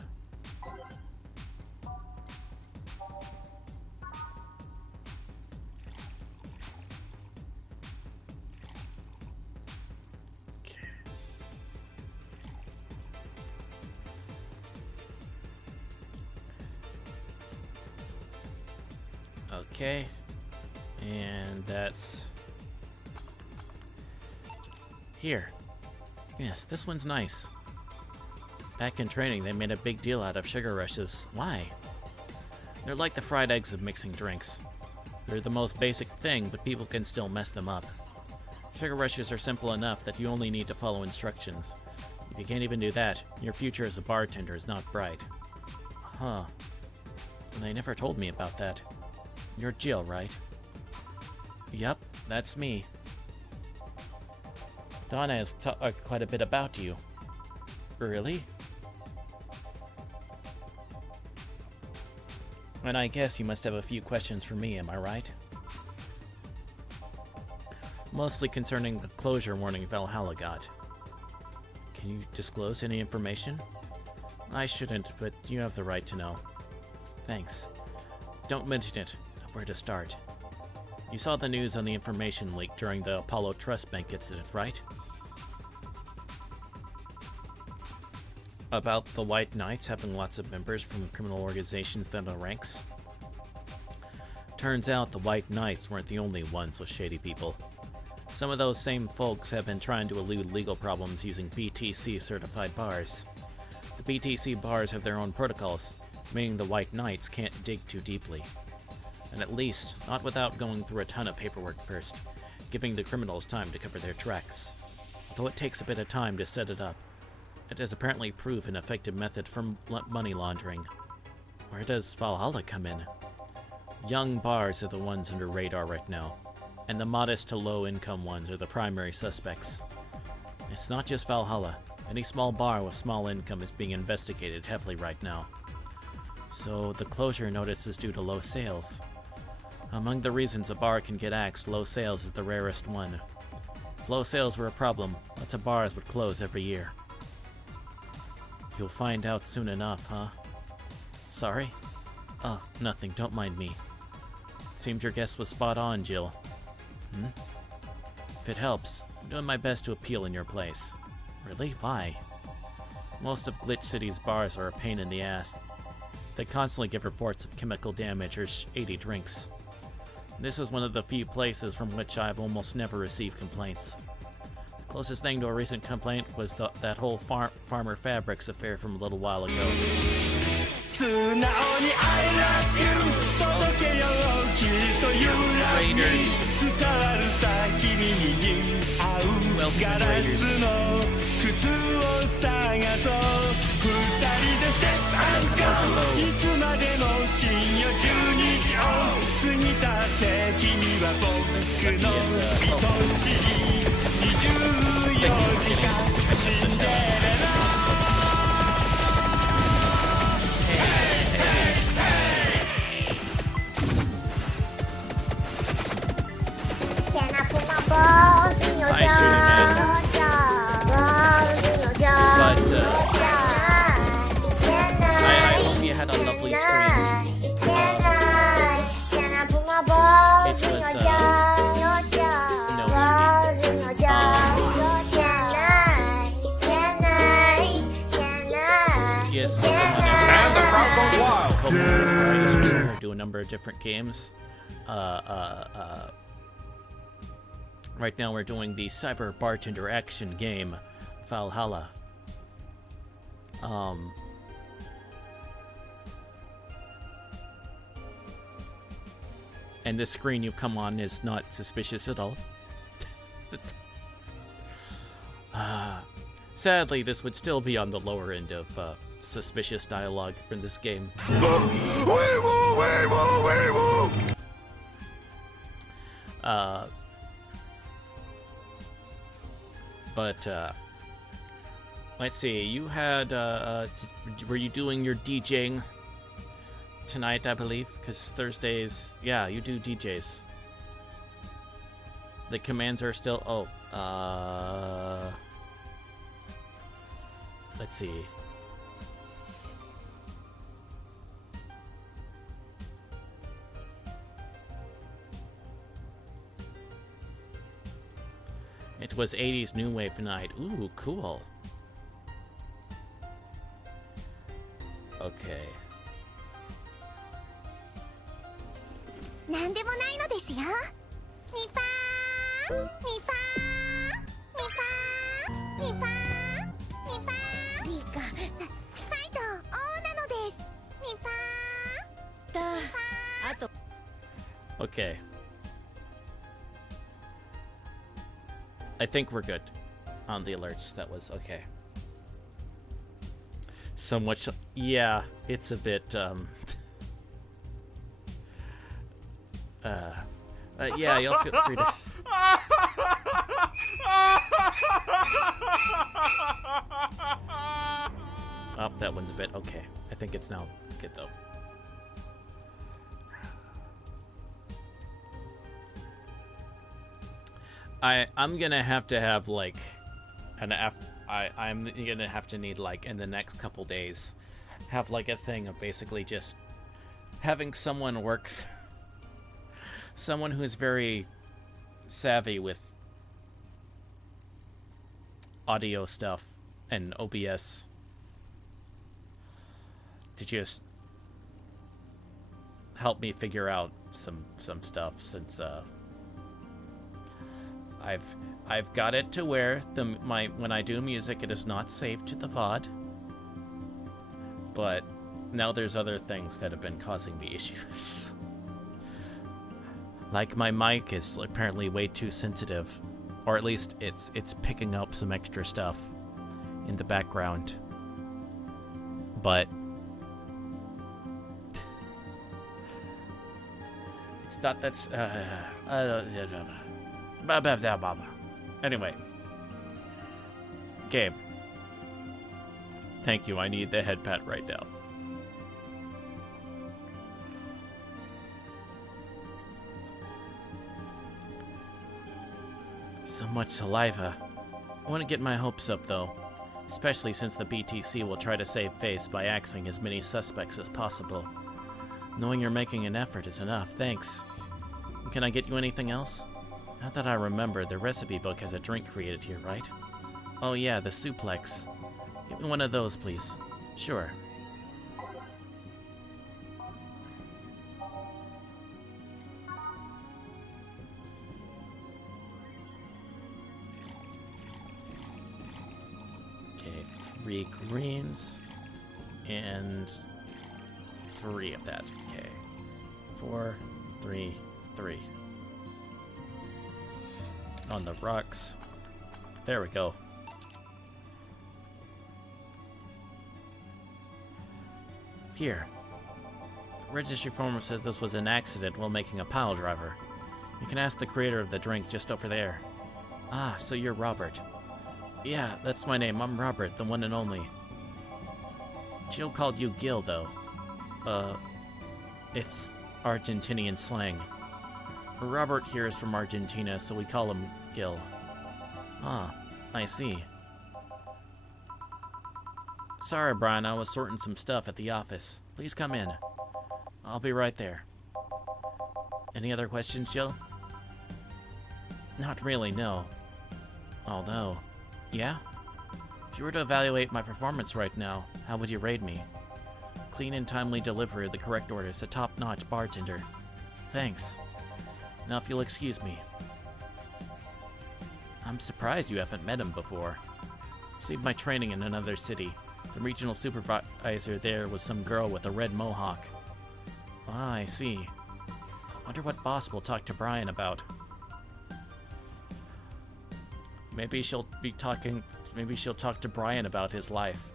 Okay. And that's... here. Yes, this one's nice. Back in training, they made a big deal out of sugar rushes. Why? They're like the fried eggs of mixing drinks. They're the most basic thing, but people can still mess them up. Sugar rushes are simple enough that you only need to follow instructions. You If you can't even do that, your future as a bartender is not bright. Huh. They never told me about that. You're Jill, right? Yup, that's me. Donna has talked quite a bit about you. Really? And I guess you must have a few questions for me, am I right? Mostly concerning the closure warning Valhalla got. Can you disclose any information? I shouldn't, but you have the right to know. Thanks. Don't mention it. Where to start? You saw the news on the information leak during the Apollo Trust Bank incident, right? About the White Knights having lots of members from criminal organizations in the ranks? Turns out the White Knights weren't the only ones with shady people. Some of those same folks have been trying to elude legal problems using BTC-certified bars. The BTC bars have their own protocols, meaning the White Knights can't dig too deeply. And at least, not without going through a ton of paperwork first, giving the criminals time to cover their tracks. Though it takes a bit of time to set it up, it has apparently proved an effective method for money laundering. Where does Valhalla come in? Young bars are the ones under radar right now, and the modest to low-income ones are the primary suspects. It's not just Valhalla. Any small bar with small income is being investigated heavily right now. So the closure notice is due to low sales. Among the reasons a bar can get axed, low sales is the rarest one. If low sales were a problem, lots of bars would close every year. You'll find out soon enough, huh? Sorry? Oh, nothing, don't mind me. Seemed your guess was spot on, Jill. If it helps, I'm doing my best to appeal in your place. Really? Why? Most of Glitch City's bars are a pain in the ass. They constantly give reports of chemical damage or shady drinks. This is one of the few places from which I've almost never received complaints. The closest thing to a recent complaint was that whole Farmer Fabrics affair from a little while ago. Raiders. Welcome, Raiders. I hope you had a lovely stream. Yes, And the crowd goes wild. Do a number of different games. Right now we're doing the Cyberpunk Bartender Action game, Valhalla. And this screen you come on is not suspicious at all. Sadly, this would still be on the lower end of suspicious dialogue in this game. Let's see, you had, were you doing your DJing tonight, I believe? Because Thursdays, yeah, you do DJs. The commands are still, let's see. It was 80s new wave night. Ooh, cool. Okay. なんでもないのですよ。ニパーニパーニパーニパーニパーリカスパイと王なのです。ニパーあと Okay. I think we're good on the alerts. That was okay. So much. Yeah, it's a bit. Yeah, you'll feel free to. Oh, that one's a bit okay. I think it's now good though. I'm gonna have to have like an I'm gonna have to need like in the next couple days have like a thing of basically just having someone work, someone who is very savvy with audio stuff and OBS to just help me figure out some stuff, since I've got it to where when I do music it is not saved to the VOD, but now there's other things that have been causing me issues. Like my mic is apparently way too sensitive, or at least it's picking up some extra stuff in the background. But it's not that's anyway. Game. Thank you, I need the head pat right now. So much saliva. I want to get my hopes up, though. Especially since the BTC will try to save face by axing as many suspects as possible. Knowing you're making an effort is enough, thanks. Can I get you anything else? Now that I remember, the recipe book has a drink created here, right? Oh yeah, the suplex. Give me one of those, please. Sure. Okay, 3 greens and 3 of that. Okay. 4, 3, 3. On the rocks. There we go. Here. The registry form says this was an accident while making a pile driver. You can ask the creator of the drink just over there. Ah, so you're Robert. Yeah, that's my name. I'm Robert, the one and only. Jill called you Gil, though. It's Argentinian slang. Robert here is from Argentina, so we call him Gil. Ah, I see. Sorry, Brian, I was sorting some stuff at the office. Please come in. I'll be right there. Any other questions, Jill? Not really, no. Oh, no. Yeah? If you were to evaluate my performance right now, how would you rate me? Clean and timely delivery of the correct orders, a top-notch bartender. Thanks. Now, if you'll excuse me. I'm surprised you haven't met him before. Received my training in another city. The regional supervisor there was some girl with a red mohawk. Ah, I see. Wonder what boss will talk to Brian about. Maybe she'll talk to Brian about his life.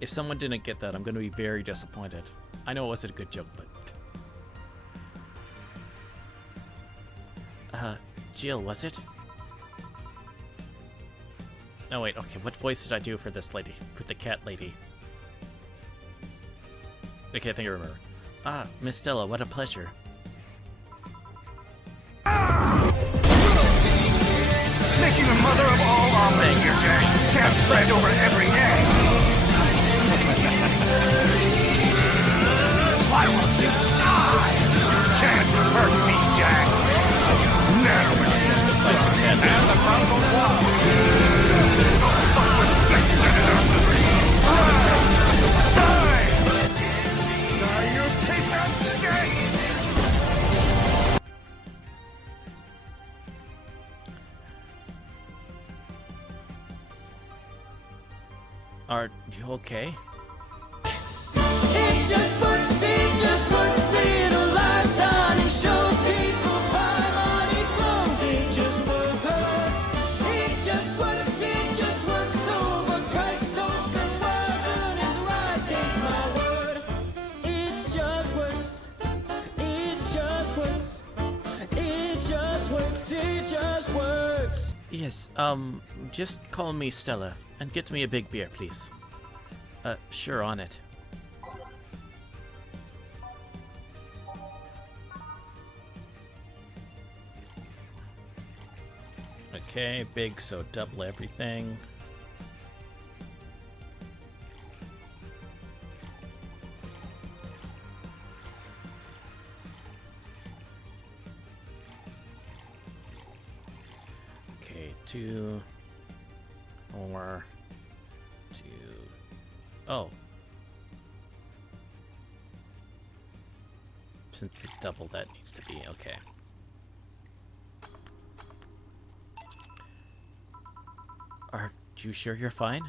If someone didn't get that, I'm going to be very disappointed. I know it wasn't a good joke, but... Jill, was it? Oh, wait, okay, what voice did I do for this lady? For the cat lady? Okay, I think I remember. Ah, Miss Stella, what a pleasure. Making a mother of all omelets here, Jack. Can't spread over every egg. Why won't you die? Can't hurt me, Jack. Never. And the crowd goes wild. Die, you piece of shit! Are you okay? It just works, it just works in a lifestyle. It shows people by money Yes, just call me Stella, and get me a big beer, please. Sure, on it. Okay, big, so double everything. Okay, 2, 4, 2. Oh. Since it's double, that needs to be okay. Are you sure you're fine?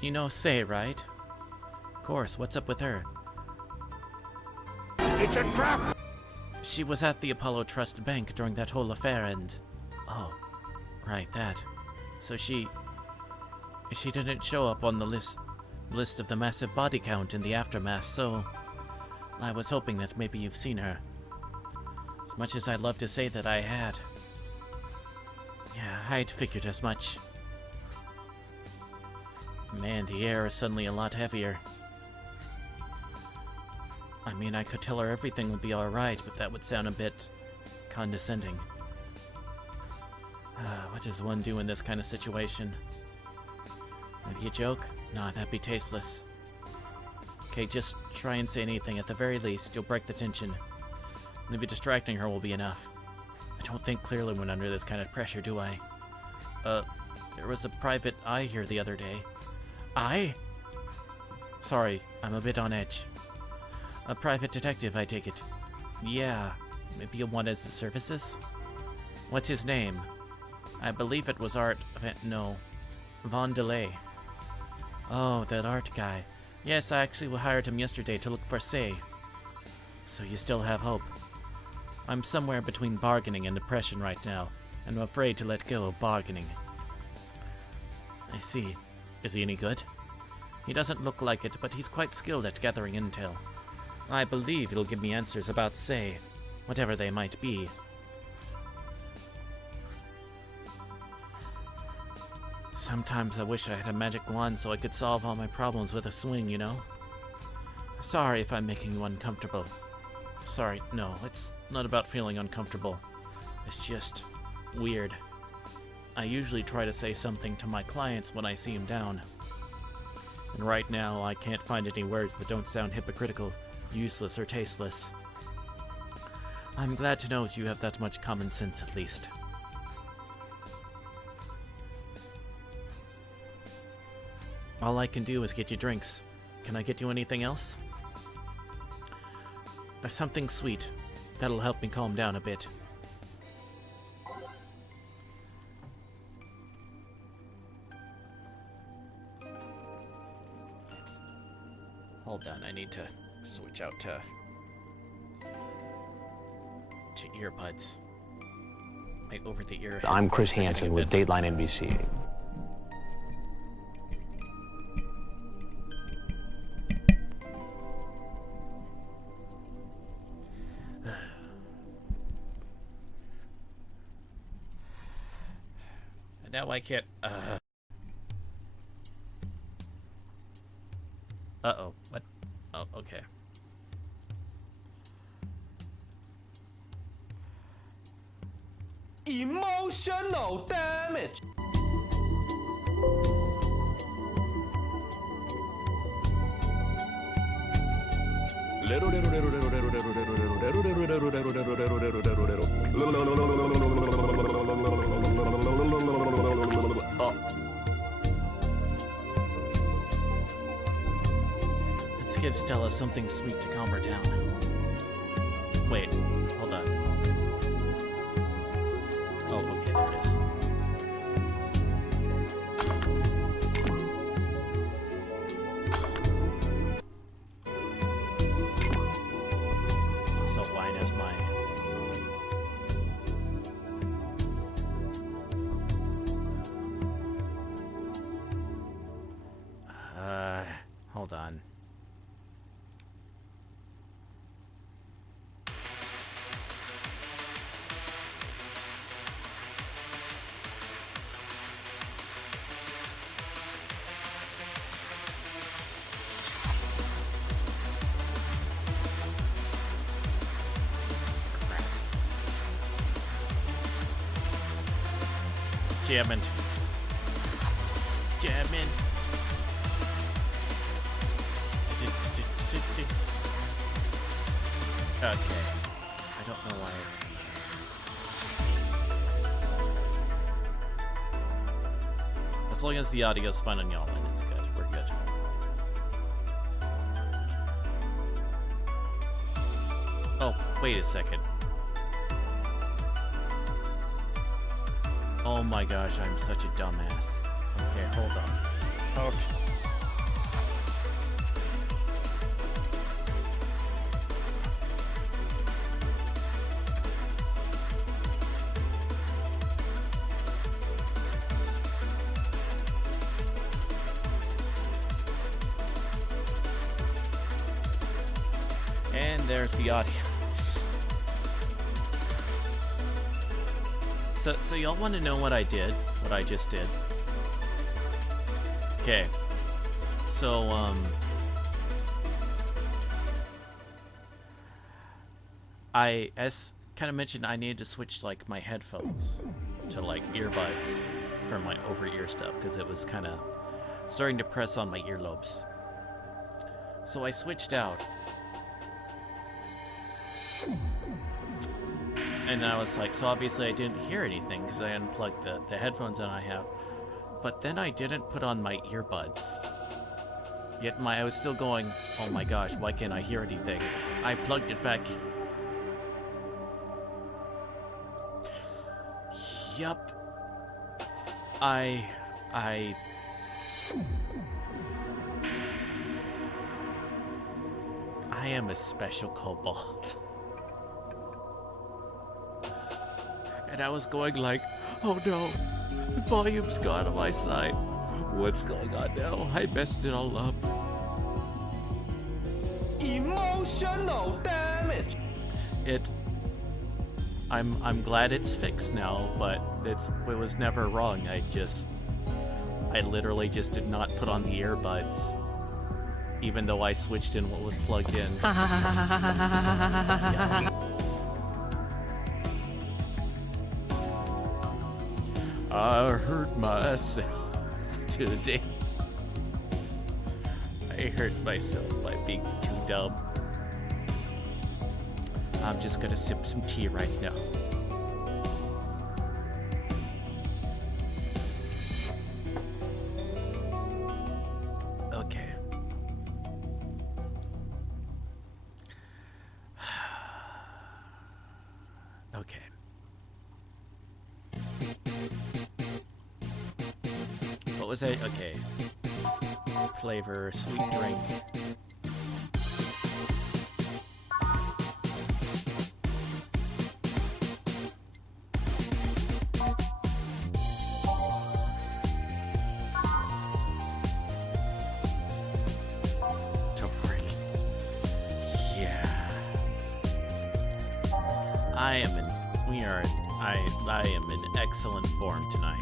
You know Say, right? Of course, what's up with her? It's a trap! She was at the Apollo Trust Bank during that whole affair and... Oh, right, that. So she didn't show up on the list of the massive body count in the aftermath, so... I was hoping that maybe you've seen her. As much as I'd love to say that I had. Yeah, I'd figured as much. Man, the air is suddenly a lot heavier. I mean, I could tell her everything would be alright, but that would sound a bit condescending. What does one do in this kind of situation? Maybe a joke? Nah, that'd be tasteless. Okay, just try and say anything. At the very least, you'll break the tension. Maybe distracting her will be enough. I don't think clearly when under this kind of pressure, do I? There was a private eye here the other day. Eye? Sorry, I'm a bit on edge. A private detective, I take it. Yeah, maybe you'll want his services? What's his name? I believe it was no, Von Delay. Oh, that art guy. Yes, I actually hired him yesterday to look for Say. So you still have hope. I'm somewhere between bargaining and depression right now, and I'm afraid to let go of bargaining. I see. Is he any good? He doesn't look like it, but he's quite skilled at gathering intel. I believe it'll give me answers about Say, whatever they might be. Sometimes I wish I had a magic wand so I could solve all my problems with a swing, you know? Sorry if I'm making you uncomfortable. Sorry, no, it's not about feeling uncomfortable. It's just weird. I usually try to say something to my clients when I see them down. And right now, I can't find any words that don't sound hypocritical, useless, or tasteless. I'm glad to know you have that much common sense at least. All I can do is get you drinks. Can I get you anything else? Something sweet. That'll help me calm down a bit. Hold on, I need to switch out to earbuds. My over-the-ear. I'm Chris Hansen with Dateline NBC. Now I can't, Uh-oh, what? Oh, okay. Emotional damage. Let's give Stella something sweet to calm her down. Wait, hold on. Oh, okay, there it is. Also, wine is mine. Hold on. Jamming. Jamming. Okay. I don't know why it's... As long as the audio's fine on y'all, then it's good. We're good. Oh, wait a second. Oh my gosh, I'm such a dumbass. Okay, hold on. Hold. And there's the audience. So y'all want to know what I did? What I just did? Okay. So, as kind of mentioned, I needed to switch, like, my headphones to, like, earbuds for my over-ear stuff, because it was kind of starting to press on my earlobes. So I switched out. And then I was like, so obviously I didn't hear anything because I unplugged the headphones that I have. But then I didn't put on my earbuds. Yet I was still going, oh my gosh, why can't I hear anything? I plugged it back. Yup. I am a special kobold. And I was going like, oh no, the volume's gone on my side. What's going on now? I messed it all up. Emotional damage. I'm glad it's fixed now, but it was never wrong. I literally just did not put on the earbuds, even though I switched in what was plugged in. Yeah. I hurt myself today. I hurt myself by being too dumb. I'm just gonna sip some tea right now. Okay. Okay. What was it? Okay. Flavor, sweet drink. I am in excellent form tonight.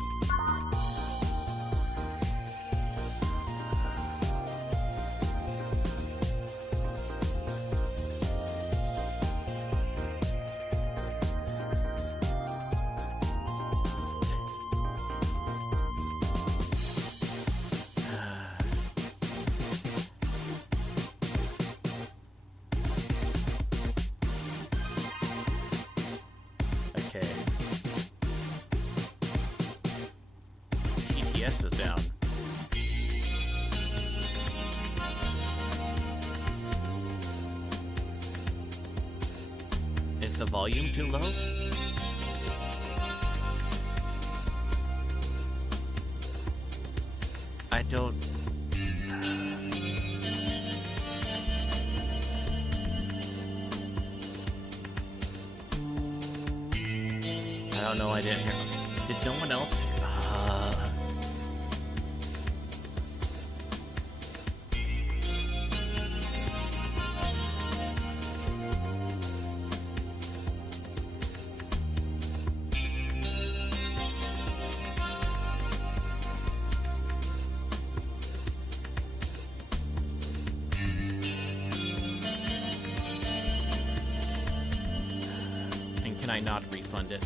Okay. TTS is down. Is the volume too low? I don't... I don't know, I didn't hear... Did no one else... And can I not refund it?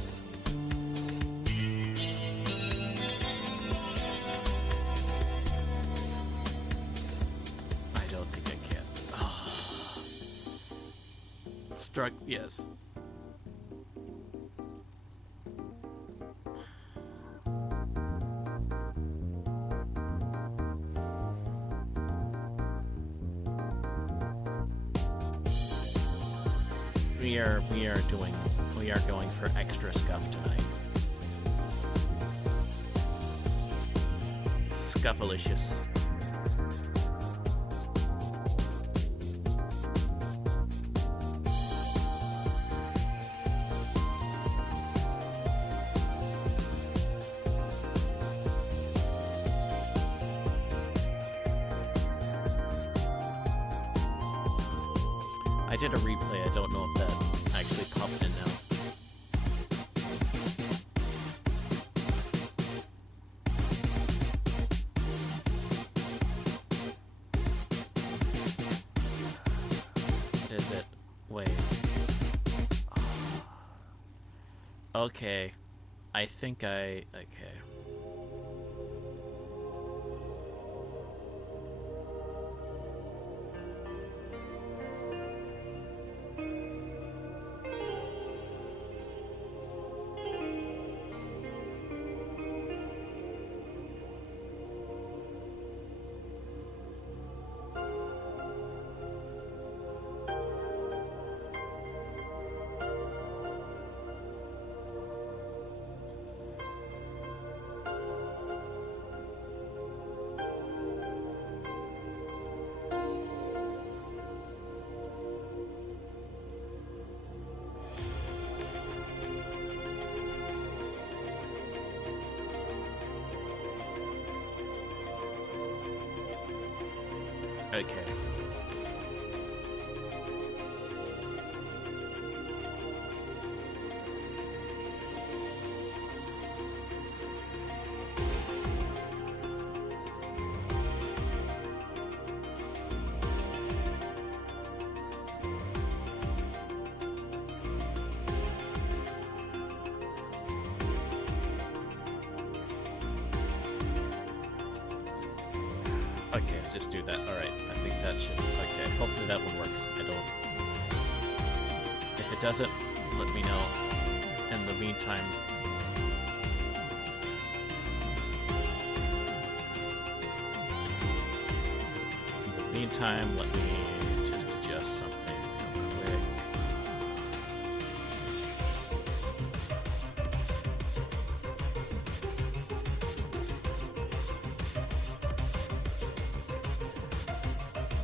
Struck, yes. We are going for extra scuff tonight. Scuffalicious. I did a replay, I don't know if that actually popped in now. What is it? Wait. Okay. I think okay. Okay. Okay, just do that. Alright, I think that should... Okay, hopefully that one works. I don't... If it doesn't, let me know. In the meantime... let me just adjust something real quick.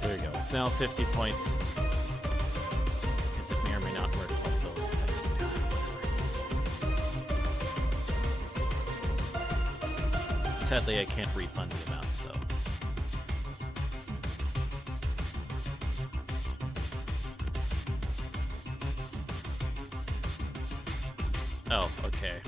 There we go. It's now 50 points. Because it may or may not work also. Sadly, I can't refund the amount, so... Oh, okay.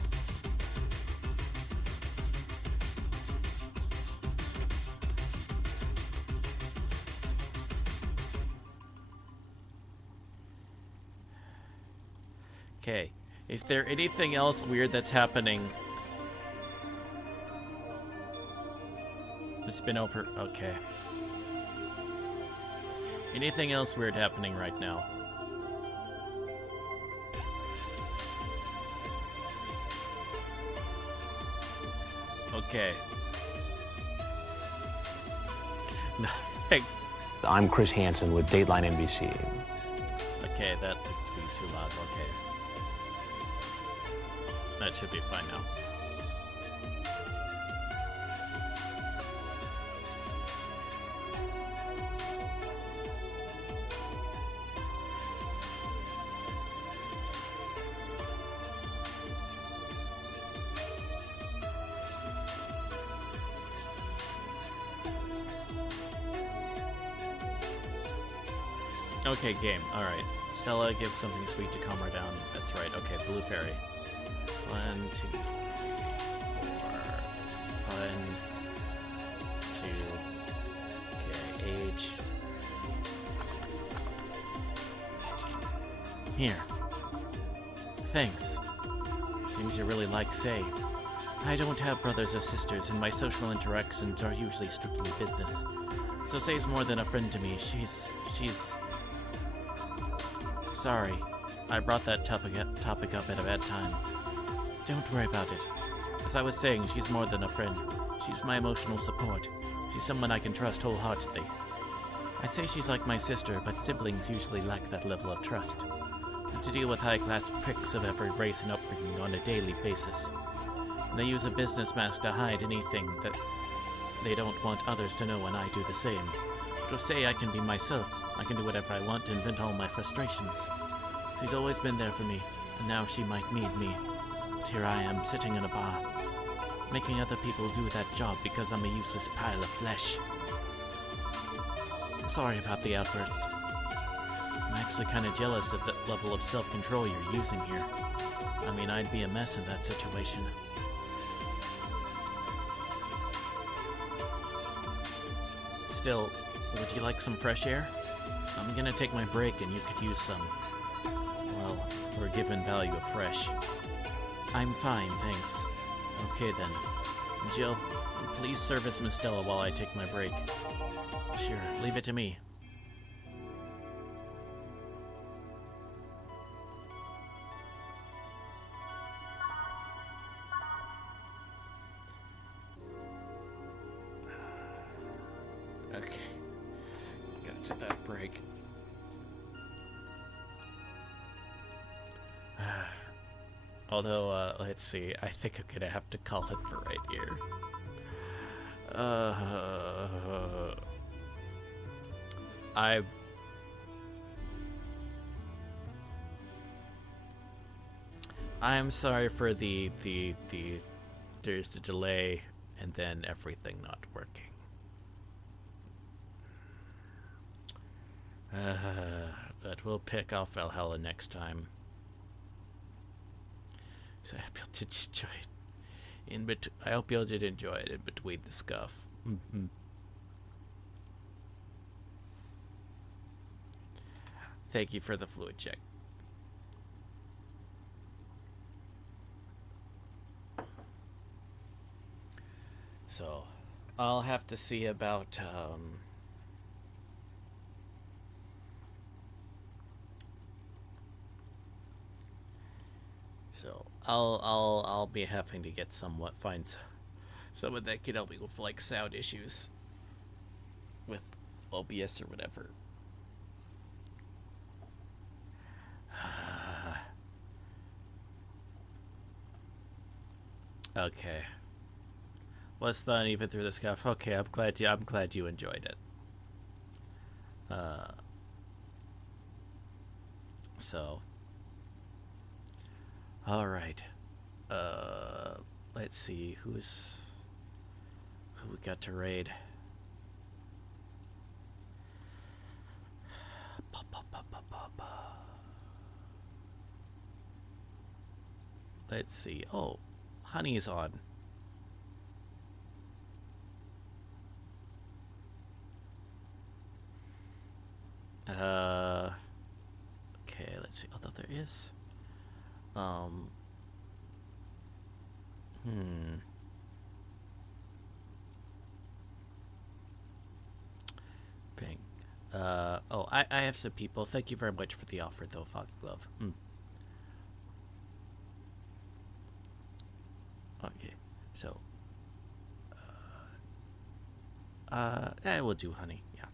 Okay. Is there anything else weird that's happening? It's been over. Okay. Anything else weird happening right now? Okay. I'm Chris Hansen with Dateline NBC. Okay, that would be too loud. Okay. That should be fine now. Okay, game. Alright. Stella, give something sweet to calm her down. That's right. Okay, Blue Fairy. 1, 2, 4. 1, 2. Okay, age. Here. Thanks. Seems you really like Say. I don't have brothers or sisters, and my social interactions are usually strictly business. So Say's more than a friend to me. She's... Sorry. I brought that topic up at a bad time. Don't worry about it. As I was saying, she's more than a friend. She's my emotional support. She's someone I can trust wholeheartedly. I'd say she's like my sister, but siblings usually lack that level of trust. And to deal with high-class pricks of every race and upbringing on a daily basis. And they use a business mask to hide anything that they don't want others to know, and I do the same. To say I can be myself, I can do whatever I want and vent all my frustrations. She's always been there for me, and now she might need me. But here I am, sitting in a bar, making other people do that job because I'm a useless pile of flesh. Sorry about the outburst. I'm actually kind of jealous of the level of self-control you're using here. I mean, I'd be a mess in that situation. Still, would you like some fresh air? I'm gonna take my break and you could use some, well, for a given value of fresh. I'm fine, thanks. Okay then. Jill, please service Miss Stella while I take my break. Sure, leave it to me. Okay. Got to that break. Although, let's see, I think I'm gonna have to call it for right here. I'm sorry for the there's a delay and then everything not working. But we'll pick off Valhalla next time. So I hope you did enjoy it. I hope you did enjoy it in between the scuff. Thank you for the fluid check. So, I'll have to see about so I'll be having to get find someone that can help me with like sound issues with OBS or whatever. Okay. Let's not even through the scuff. Okay, I'm glad you enjoyed it. So. All right. Let's see who we got to raid. Let's see. Oh, Honey's on. Okay, let's see. Although there is Bing. Oh, I have some people. Thank you very much for the offer though, Foggy Glove. Okay, so yeah, we'll do Honey, yeah.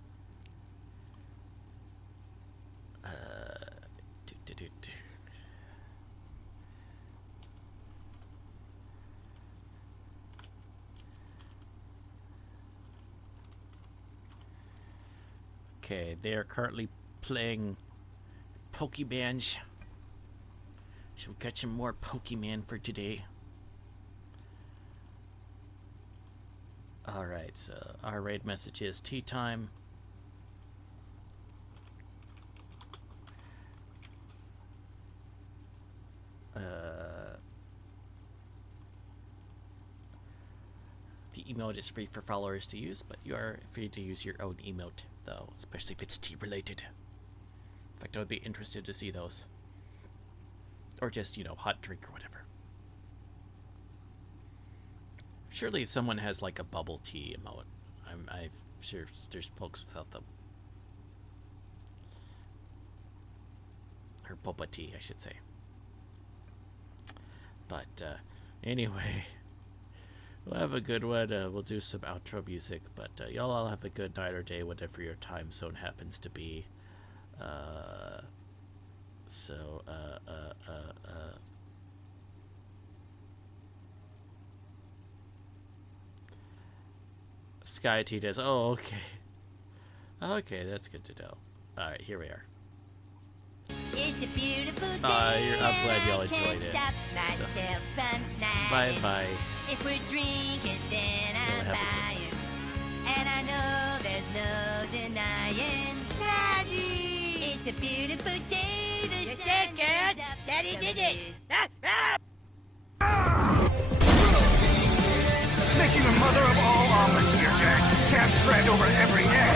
Okay, they are currently playing Pokemans. Should we catch some more Pokemon for today? Alright, so our raid message is tea time. The emote is free for followers to use, but you are free to use your own emote, though, especially if it's tea related. In fact, I would be interested to see those. Or just, you know, hot drink or whatever. Surely someone has like a bubble tea emote. I'm sure there's folks without them. Her boba tea, I should say. But anyway, we'll have a good one. We'll do some outro music, but y'all all have a good night or day, whatever your time zone happens to be. Sky T does. Oh, okay. Okay, that's good to know. Alright, here we are. It's a beautiful day. I'm glad y'all enjoyed it. So, bye-bye. If we're drinking, then I'm Have a good buying. And I know there's no denying. Daddy! It's a beautiful day. The sun comes up. Daddy did it! Making a mother of all omelets here, Jack. Can't spread over every egg.